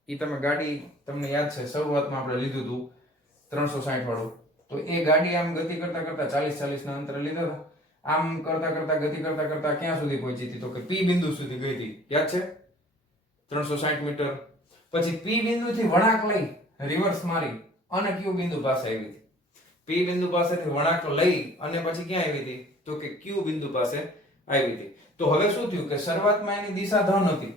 ઈ તમે ગાડી તમને યાદ છે શરૂઆતમાં આપણે લીધું હતું 360 વાળું. તો એ ગાડી આમ ગતિ કરતા કરતા 40 ના અંતરે લીધા હતા. આમ કરતા કરતા ગતિ કરતા કરતા ક્યાં સુધી પહોંચી હતી? તો કે P બિંદુ સુધી ગઈ હતી. યાદ છે? 360 મીટર. પછી P બિંદુથી વળાંક લઈ રિવર્સ મારી અને Q બિંદુ પાસે આવી હતી. P બિંદુ પાસેથી વળાંક લઈ અને પછી ક્યાં આવી હતી? તો કે Q બિંદુ પાસે આવી હતી. તો હવે શું થયું કે શરૂઆતમાં એની દિશા ધન હતી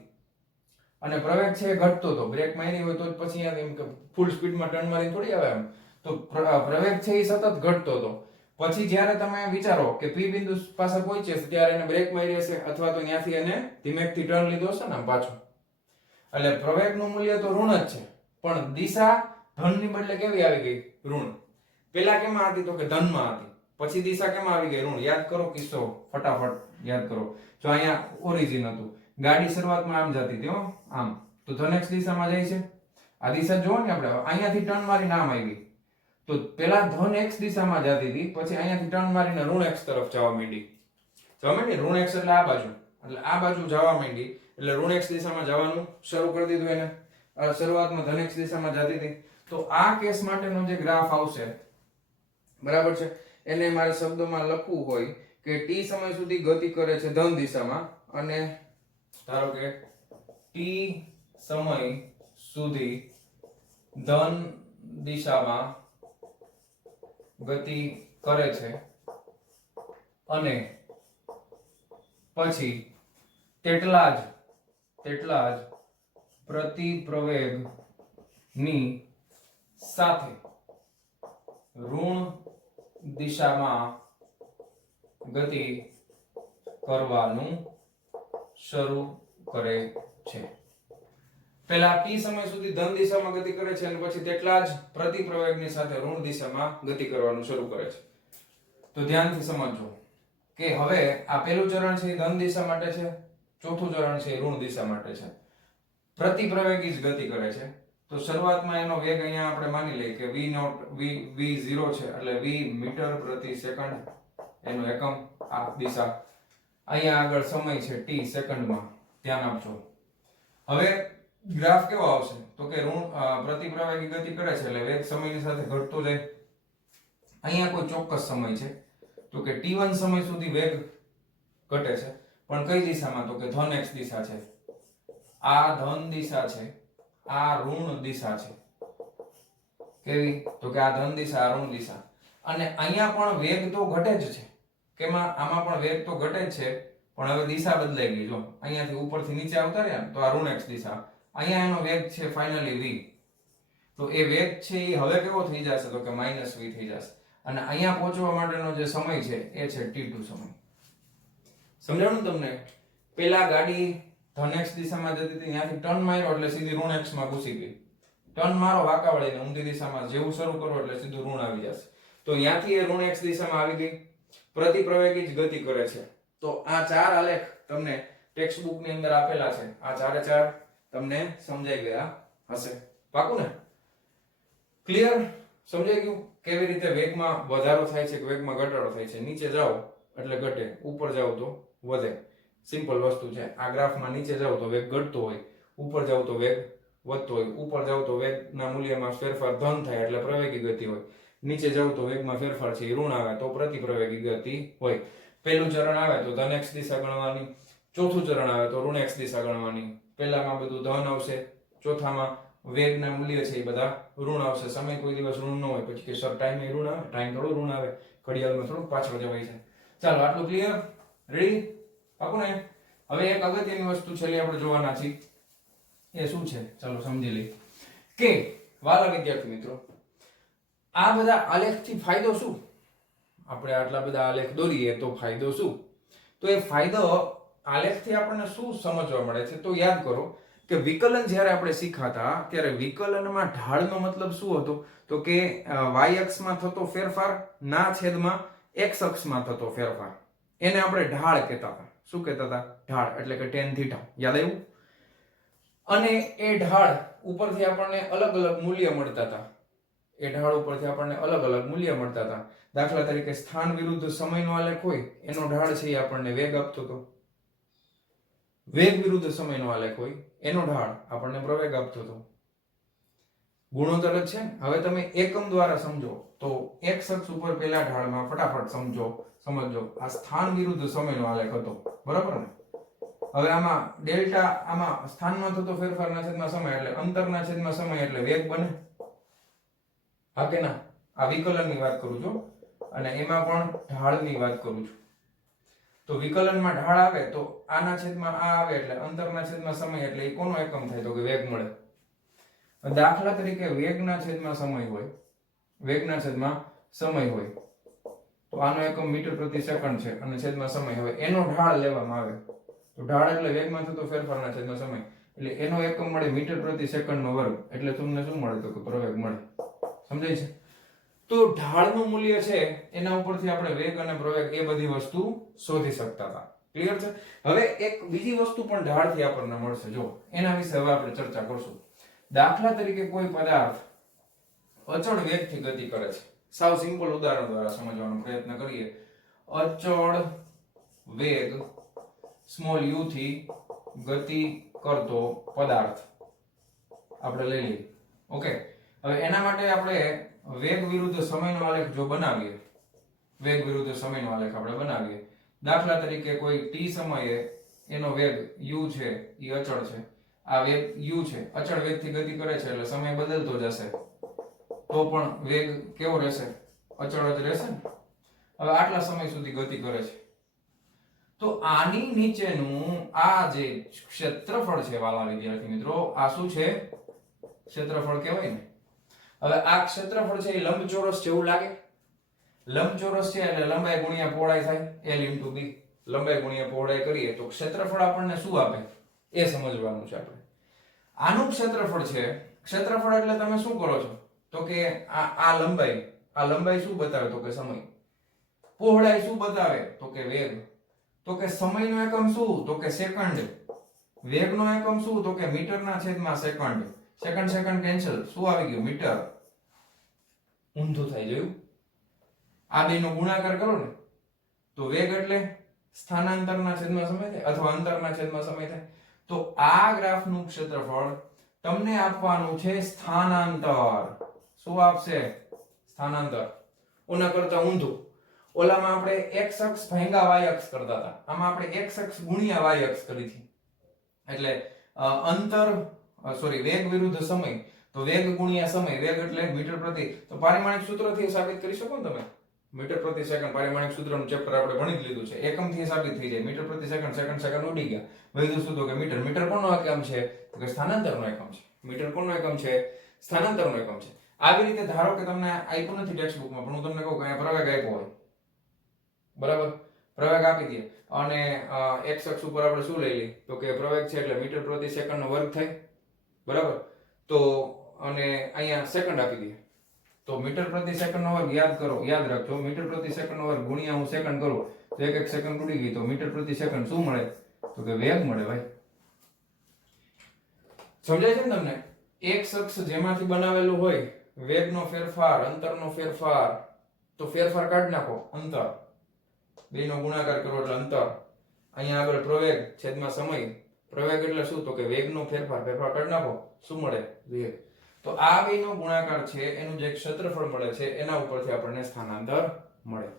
અને પ્રવેગ છે ઘટતો હતો. બ્રેક મારી હોય તો જ પછી એમ કે ફૂલ સ્પીડમાં ટર્ન મારી થોડી આવે એમ. તો પ્રવેગ છે એ સતત ઘટતો હતો. પછી જ્યારે તમે વિચારો કે P બિંદુ પાસે પહોંચે છે ત્યારે એને બ્રેક મારી હશે અથવા તો ત્યાંથી એને ધીમેકથી ટર્ન લીધો હશે ને પાછો. એટલે પ્રવેગનું મૂલ્ય તો ઋણ જ છે, પણ દિશા ધનની બદલે કેવી આવી ગઈ? ઋણ. પેલા કેમાં હતી? તો કે ધનમાં હતી. પછી દિશા કેમાં આવી ગઈ? ઋણ. યાદ કરો કિસ્સો, ફટાફટ યાદ કરો. જો અહીંયા ઓરિજિન હતું, ગાડી શરૂઆતમાં આમ જતી હતી, આમ, તો ધન x દિશામાં જાય છે. આ દિશા જોવો ને આપણે, અહીંયાથી ટર્ન મારીને આમ આવી. તો પેલા ધન x દિશામાં જતી હતી, પછી અહીંયાથી ટર્ન મારીને ઋણ x તરફ જવા માંડી. જવા માંડી. ઋણ x એટલે આ બાજુ, એટલે આ બાજુ જવા માંડી, એટલે ઋણ x દિશામાં જવાનું શરૂ કરી દીધું એને. શરૂઆતમાં ધન x દિશામાં જતી હતી. તો આ કેસ માટેનો જે ગ્રાફ આવશે, બરાબર છે, એને મારે શબ્દોમાં લખવું હોય કે t સમય સુધી ગતિ કરે છે ધન દિશામાં, અને ધારો કે t સમય સુધી ધન દિશામાં ગતિ કરે છે, અને પછી તેટલા જ પ્રતિપ્રવેગ ની સાથે ઋણ દિશામાં ગતિ કરવાનું શરૂ કરે છે. પહેલા t સમય સુધી ધન દિશામાં ગતિ કરે છે અને પછી તેટલા જ પ્રતિપ્રવેગની સાથે ઋણ દિશામાં ગતિ કરવાનું શરૂ કરે છે. તો ધ્યાનથી સમજો કે હવે આ પહેલું ચરણ છે એ ધન દિશા માટે છે, ચોથું ચરણ છે એ ઋણ દિશા માટે છે. પ્રતિપ્રવેગી જ ગતિ કરે છે. તો શરૂઆતમાં એનો વેગ અહીંયા આપણે માની લઈએ કે v0 છે, એટલે v મીટર પ્રતિ સેકન્ડ એનો એકમ, આ દિશા. અહીંયા આગળ સમય છે t સેકન્ડમાં, ધ્યાન આપજો. હવે ગ્રાફ કેવો આવશે? તો કે પ્રતિપ્રવેગી ગતિ કરે છે એટલે વેગ સમયની સાથે ઘટતો જાય. અહીંયા કોઈ ચોક્કસ સમય છે, તો કે t1 સમય સુધી વેગ ઘટે છે, પણ કઈ દિશામાં? તો કે ધન x દિશા છે. આ ધન દિશા છે, આ ઋણ દિશા છે. કેવી? તો કે આ ધન દિશા, આ ઋણ દિશા. અને અહીંયા પણ વેગ તો ઘટે જ છે. કેમાં? આમાં પણ વેગ તો ઘટે જ છે, પણ હવે દિશા બદલાઈ ગઈ. જો અહીંયાથી ઉપરથી નીચે આવતા રહ્યા તો આ ઋણ x દિશા, અહીંયા એનો વેગ છે ફાઇનલી v. તો એ વેગ છે એ હવે કેવો થઈ જશે? તો કે -v થઈ જશે. અને અહીંયા પહોંચવા માટેનો જે સમય છે એ છે t2 સમય. સમજાણું તમને? પેલા ગાડી ધન x દિશામાં જતી હતી, ત્યાંથી ટર્ન માર્યો એટલે સીધી ઋણ x માં ઘૂસી ગઈ. ટર્ન મારો વાંકા વળીને ઊંધી દિશામાં, જેવું શરૂ કરો એટલે સીધું ઋણ આવી જશે. તો ત્યાંથી એ ઋણ x દિશામાં આવી ગઈ. પ્રતિપ્રવેગી જ ગતિ કરે છે. તો આ ચાર આલેખ તમને ટેક્સ્ટ બુક ની અંદર આપેલા છે. આ ચારે ચાર તમને સમજાઈ ગયા હશે. પાકું ને? ક્લિયર? સમજાઈ ગયું કેવી રીતે વેગમાં વધારો થાય છે કે વેગમાં ઘટાડો થાય છે? નીચે જાઓ એટલે ઘટે, ઉપર જાઓ તો વધે. સિમ્પલ વસ્તુ છે. આ ગ્રાફમાં નીચે જાઓ તો વેગ ઘટતો હોય, ઉપર જાઓ તો વેગ વધતો હોય. ઉપર જાઓ તો વેગના મૂલ્યમાં ફેરફાર ધન થાય એટલે પ્રવેગી ગતિ હોય. નીચે જાઓ તો વેગમાં ફેરફાર છે ઋણ આવે તો પ્રતિપ્રવેગી ગતિ હોય. પહેલું ચરણ આવે તો ધન x દિશા ગણવાની, ચોથું ચરણ આવે તો ઋણ x દિશા ગણવાની. પહેલામાં બધું ધન આવશે, ચોથામાં વેગના મૂલ્ય છે એ બધા ઋણ આવશે. સમય કોઈ દિવસ ઋણ ન હોય, પછી કે સર ટાઈમે ઋણ આવે, ટાઈમ થોડું ઋણ આવે, ઘડિયાળમાં થોડું પાછળ જવાય છે. ચાલો આટલું ક્લિયર? રેડી? પાકું ને? હવે એક અગત્યની વસ્તુ છેલ્લે આપણે જોવાના છીએ, એ શું છે ચાલો સમજી લઈએ કે વાલા વિદ્યાર્થી મિત્રો, આ બધા આલેખથી ફાયદો શું? આપણે આટલા બધા આલેખ દોરીએ તો ફાયદો શું? તો એ ફાયદો આલેખથી આપણને શું સમજવા મળે છે? તો યાદ કરો કે વિકલન જ્યારે આપણે શીખાતા ત્યારે વિકલનમાં ઢાળનો મતલબ શું હતો? તો કે y અક્ષમાં થતો ફેરફાર ના છેદમાં x અક્ષમાં થતો ફેરફાર, એને આપણે ઢાળ કહેતા હતા. શું કહેતા હતા? ઢાળ, એટલે કે tan થીટા. યાદ આવ્યું? અને એ ઢાળ ઉપરથી આપણને અલગ અલગ મૂલ્ય મળતા હતા. એ ઢાળ ઉપરથી આપણને અલગ અલગ મૂલ્ય મળતા હતા. દાખલા તરીકે સ્થાન વિરુદ્ધ સમયનો આલેખ હોય એનો ઢાળ છે એ આપણને વેગ આપતો હતો. વેગ વિરુદ્ધ સમયનો આલેખ હોય એનો ઢાળ આપણને પ્રવેગ આપતો હતો. ગુણોત્તર જ છે. હવે તમે એકમ દ્વારા સમજો તો x અક્ષ ઉપર પેલા ઢાળમાં ફટાફટ સમજો. આ સ્થાન વિરુદ્ધ સમયનો આલેખ હતો, બરાબર ને? હવે આમાં ડેલ્ટા, આમાં સ્થાનમાં થતો ફેરફારના છેદમાં સમય એટલે અંતરના છેદમાં સમય એટલે વેગ બને. હા કે ના? આ વિકલનની વાત કરું છું અને એમાં પણ ઢાળની વાત કરું છું. તો વિકલનમાં ઢાળ આવે તો આના છેદમાં આ આવે એટલે અંતરના છેદમાં સમય એટલે એ કોનો એકમ થાય? તો કે વેગ મળે. દાખલા તરીકે વેગના છેદમાં સમય હોય, વેગના છેદમાં સમય હોય તો આનો એકમ મીટર પ્રતિ સેકન્ડ છે અને છેદમાં સમય હોય, એનો ઢાળ લેવામાં આવે તો ઢાળ એટલે વેગમાં થતો ફેરફારના છેદમાં સમય એટલે એનો એકમ મળે મીટર પ્રતિ સેકન્ડનો વર્ગ, એટલે તમને શું મળે? તો કે પ્રવેગ મળે. સમજાય છે? તો ઢાળનું મૂલ્ય છે એના ઉપરથી આપણે વેગ અને પ્રવેગ એ બધી વસ્તુ શોધી શકતા હતા. ક્લિયર છે? હવે એક બીજી વસ્તુ પણ ઢાળથી આપણને મળશે, જો એના વિશે હવે આપણે ચર્ચા કરશું. દાખલા તરીકે કોઈ પદાર્થ અચળ વેગથી ગતિ કરે છે. સાવ સિમ્પલ ઉદાહરણ દ્વારા સમજવાનો પ્રયત્ન કરીએ. અચળ વેગ સ્મોલ u થી ગતિ કરતો પદાર્થ આપણે લઈ લઈએ. ઓકે, હવે એના માટે આપણે વેગ વિરુદ્ધ સમયનો આલેખ જો બનાવીએ, વેગ વિરુદ્ધ સમયનો આલેખ આપણે બનાવીએ. દાખલા તરીકે કોઈ t સમયે એનો વેગ u છે એ અચળ છે. આ વેગ u છે, અચળ વેગથી ગતિ કરે છે એટલે સમય બદલતો જશે તો પણ વેગ કેવો રહેશે? અચળ જ રહેશે ને. હવે આટલા સમય સુધી ગતિ કરે છે તો આની નીચેનું આ જે ક્ષેત્રફળ છે વાલા વિદ્યાર્થી મિત્રો, આ શું છે? ક્ષેત્રફળ કહેવાય ને. હવે આ ક્ષેત્રફળ છે એ લંબચોરસ જેવું લાગે. લંબચોરસ છે એટલે લંબાઈ ગુણ્યા પહોળાઈ થાય, l * b. લંબાઈ ગુણ્યા પહોળાઈ કરીએ તો ક્ષેત્રફળ આપણને શું આપે એ સમજવાનું છે આપણે. આનું ક્ષેત્રફળ છે. ક્ષેત્રફળ એટલે તમે શું કરો છો? તો કે આ લંબાઈ શું બતાવે? તો કે સમય. પહોળાઈ શું બતાવે? તો કે વેગ. તો કે સમયનો એકમ શું? તો કે સેકન્ડ. વેગનો એકમ શું? તો કે મીટરના છેદમાં સેકન્ડ. સેકન્ડ સેકન્ડ કેન્સલ, શું આવી ગયું? મીટર. ઊંધું થાય, જોયું? આ બેનો ગુણાકાર કરો ને તો વેગ એટલે સ્થાનાંતરના છેદમાં સમય થાય અથવા અંતરના છેદમાં સમય થાય. તો આ ગ્રાફનું ક્ષેત્રફળ તમને આપવાનું છે સ્થાનાંતર. શું આપશે? સ્થાનાંતર. ઓના કરતા ઊંધું. ઓલામાં આપણે x અક્ષ ભાગ્યા y અક્ષ કરતા હતા, આમાં આપણે x અક્ષ ગુણ્યા y અક્ષ કરી હતી. એટલે વેગ વિરુદ્ધ સમય તો વેગ ગુણ્યા સમય. વેગ એટલે મીટર પ્રતિ, તો પારિમાણિક સૂત્રથી સાબિત કરી શકો ને તમે. મીટર પ્રતિ સેકન્ડ પારિમાણિક સૂત્રનું ચેપ્ટર આપણે ભણી જ લીધું છે. એકમથી સાબિત થઈ જાય. મીટર પ્રતિ સેકન્ડ, સેકન્ડ ઉડી ગયા. વધ્યું શું? તો કે મીટર. મીટર કોનો એકમ છે? તો કે સ્થાનાંતરનો એકમ છે. મીટર કોનો એકમ છે? સ્થાનાંતરનો એકમ છે. આવી રીતે ધારો કે તમને આપ્યું નથી ટેક્સ્ટ બુકમાં, પણ હું તમને કહું કે અહીંયા પ્રવેગ આપ્યો હોય, બરાબર? પ્રવેગ આપી દે અને x અક્ષ ઉપર આપણે શું લઈ લઈએ? તો કે પ્રવેગ છે એટલે મીટર પ્રતિ સેકન્ડ નો વર્ગ થાય, બરાબર? તો અને અહીંયા સેકન્ડ આપી દે તો મીટર પ્રતિ સેકન્ડ નો વર્ગ યાદ કરો, યાદ રાખજો. મીટર પ્રતિ સેકન્ડ નો વર્ગ ગુણ્યા હું સેકન્ડ કરું તો એક સેકન્ડ ઉડી ગઈ તો મીટર પ્રતિ સેકન્ડ શું મળે? તો કે વેગ મળે ભાઈ. સમજાય છે ને તમને? એક અક્ષ જેમાંથી બનાવેલું હોય, વેગનો ફેરફાર, અંતરનો ફેરફાર, તો ફેરફાર કાઢી નાખો, અંતર. બેનો ગુણાકાર કરો એટલે અંતર. અહીંયા આગળ પ્રવેગ છેદમાં સમય. પ્રવેગ એટલે શું? તો કે વેગનો ફેરફાર. ફેરફાર કાઢી નાખો, શું મળે? વેગ. તો આ બેનો ગુણાકાર છે એનું જે ક્ષેત્રફળ મળે છે એના ઉપરથી આપણને સ્થાનાંતર મળે.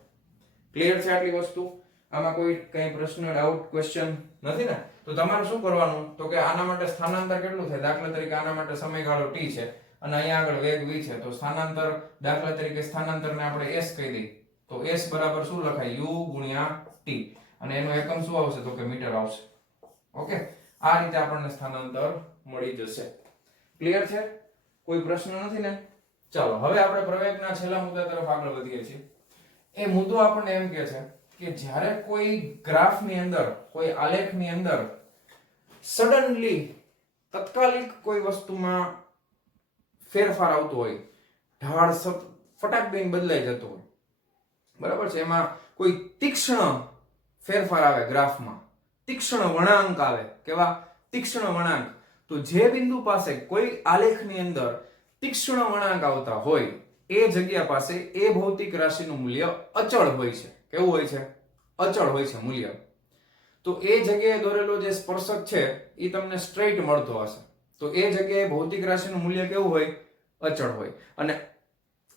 ક્લિયર છે આટલી વસ્તુ? આમાં કોઈ કઈ પ્રશ્ન, ડાઉટ, ક્વેશ્ચન નથી ને? તો તમારે શું કરવાનું? તો કે આના માટે સ્થાનાંતર કેટલું થાય? દાખલા તરીકે આના માટે સમયગાળો t છે અને અહીંયા આગળ વેગ v છે, તો સ્થાનાંતર, દાખલા તરીકે સ્થાનાંતરને આપણે s કહી દઈએ તો s બરાબર શું લખાય? u ગુણ્યા t. અને એનો એકમ શું આવશે તો કે મીટર આવશે. ઓકે, આ રીતે આપણને સ્થાનાંતર મળી જશે. ક્લિયર છે? કોઈ પ્રશ્ન નથી ને? ચાલો હવે આપણે પ્રવેગના છેલ્લા મુદ્દા તરફ આગળ વધીએ છીએ. એ મુદ્દો આપણને એમ કહે છે કે જ્યારે કોઈ ગ્રાફની અંદર, કોઈ આલેખની અંદર સડનલી તત્કાલિક કોઈ વસ્તુમાં ફેરફાર આવતો હોય, ઢાળ ફટાક દઈને બદલાઈ જતો હોય, બરાબર છે, એમાં કોઈ તીક્ષ્ણ ફેરફાર આવે ગ્રાફમાં, તીક્ષ્ણ વળાંક આવે. કેવા તીક્ષ્ણ વળાંક? તો જે બિંદુ પાસે કોઈ આલેખની અંદર તીક્ષ્ણ વળાંક આવતા હોય એ જગ્યા પાસે એ ભૌતિક રાશિનું મૂલ્ય અચળ હોય છે. કેવું હોય છે? અચળ હોય છે મૂલ્ય. તો એ જગ્યાએ દોરેલો જે સ્પર્શક છે એ તમને સ્ટ્રેટ મળતો હશે. તો એ જગ્યાએ ભૌતિક રાશિનું મૂલ્ય કેવું હોય? અચળ હોય. અને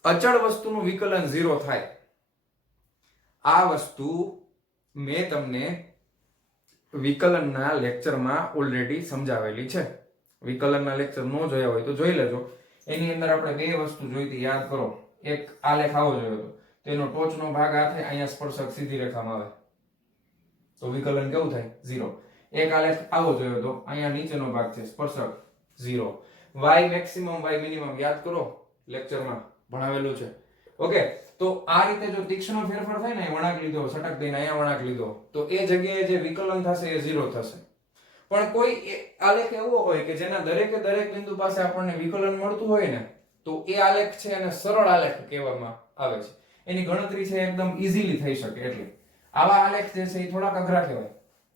અચળ વસ્તુનું વિકલન 0 થાય. આ વસ્તુ મેં તમને વિકલનના લેક્ચરમાં ઓલરેડી સમજાવેલી છે. વિકલનના લેક્ચર ન જોયા હોય તો જોઈ લેજો. એની અંદર આપણે બે વસ્તુ જોઈ હતી, યાદ કરો. એક આલેખ આવો જોયો હતો, તેનો ટોચનો ભાગ આ થાય, અહીંયા સ્પર્શક સીધી રેખામાં આવે તો વિકલન કેવું થાય? 0. એક આલેખ આવો જોયો હતો, અહીંયા નીચેનો ભાગ છે, સ્પર્શક 0. y મેક્સિમમ y મિનિમમ યાદ કરો, લેક્ચરમાં ભણાવેલું છે. ઓકે, તો આ રીતે જો તીક્ષ્ણ ફેરફાર થાય ને, વળાંક લીધો, સટક દઈને અહીંયા વળાંક લીધો, તો એ જગ્યાએ જે વિકલન થશે એ 0 થશે. પણ કોઈ આલેખ એવો હોય કે જેના દરેકે દરેક બિંદુ પાસે આપણને વિકલન મળતું હોય ને, તો એ આલેખ છે એને સરળ આલેખ કહેવામાં આવે છે. એની ગણતરી છે એકદમ ઈઝીલી થઈ શકે. એટલે આવા આલેખ જે છે એ થોડાક અઘરા કહેવાય.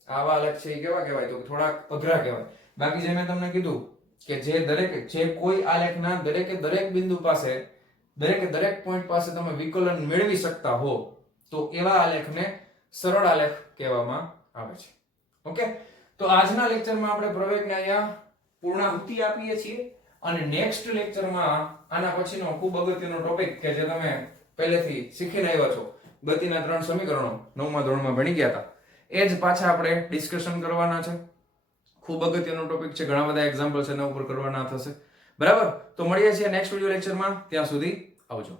આવા આલેખ છે એ કેવા કહેવાય? તો થોડાક અઘરા કહેવાય. બાકી જે મેં તમને કીધું કે જે કોઈ આલેખના દરેકે દરેક બિંદુ પાસે, દરેકે દરેક પોઈન્ટ પાસે તમે વિકલન મેળવી શકતા હો, તો એવા આલેખને સરળ આલેખ કહેવામાં આવે છે. ઓકે, તો આજના લેક્ચરમાં આપણે પ્રવેગને અહીંયા પૂર્ણાહુતિ આપીએ છીએ. અને નેક્સ્ટ લેક્ચરમાં આના પછીનો ખૂબ અગત્યનો ટોપિક કે જે તમે પહેલેથી શીખીને આવ્યા છો, ગતિના 3 સમીકરણો 9મા ધોરણમાં ભણી ગયા હતા, એ જ પાછા આપણે ડિસ્કશન કરવાના છે. ખૂબ અગત્યનો ટોપિક છે, ઘણા બધા એક્ઝામ્પલ છે એના ઉપર કરવાના થશે. બરાબર? તો મળીએ છીએ નેક્સ્ટ વિડિયો લેક્ચરમાં. ત્યાં સુધી આવજો.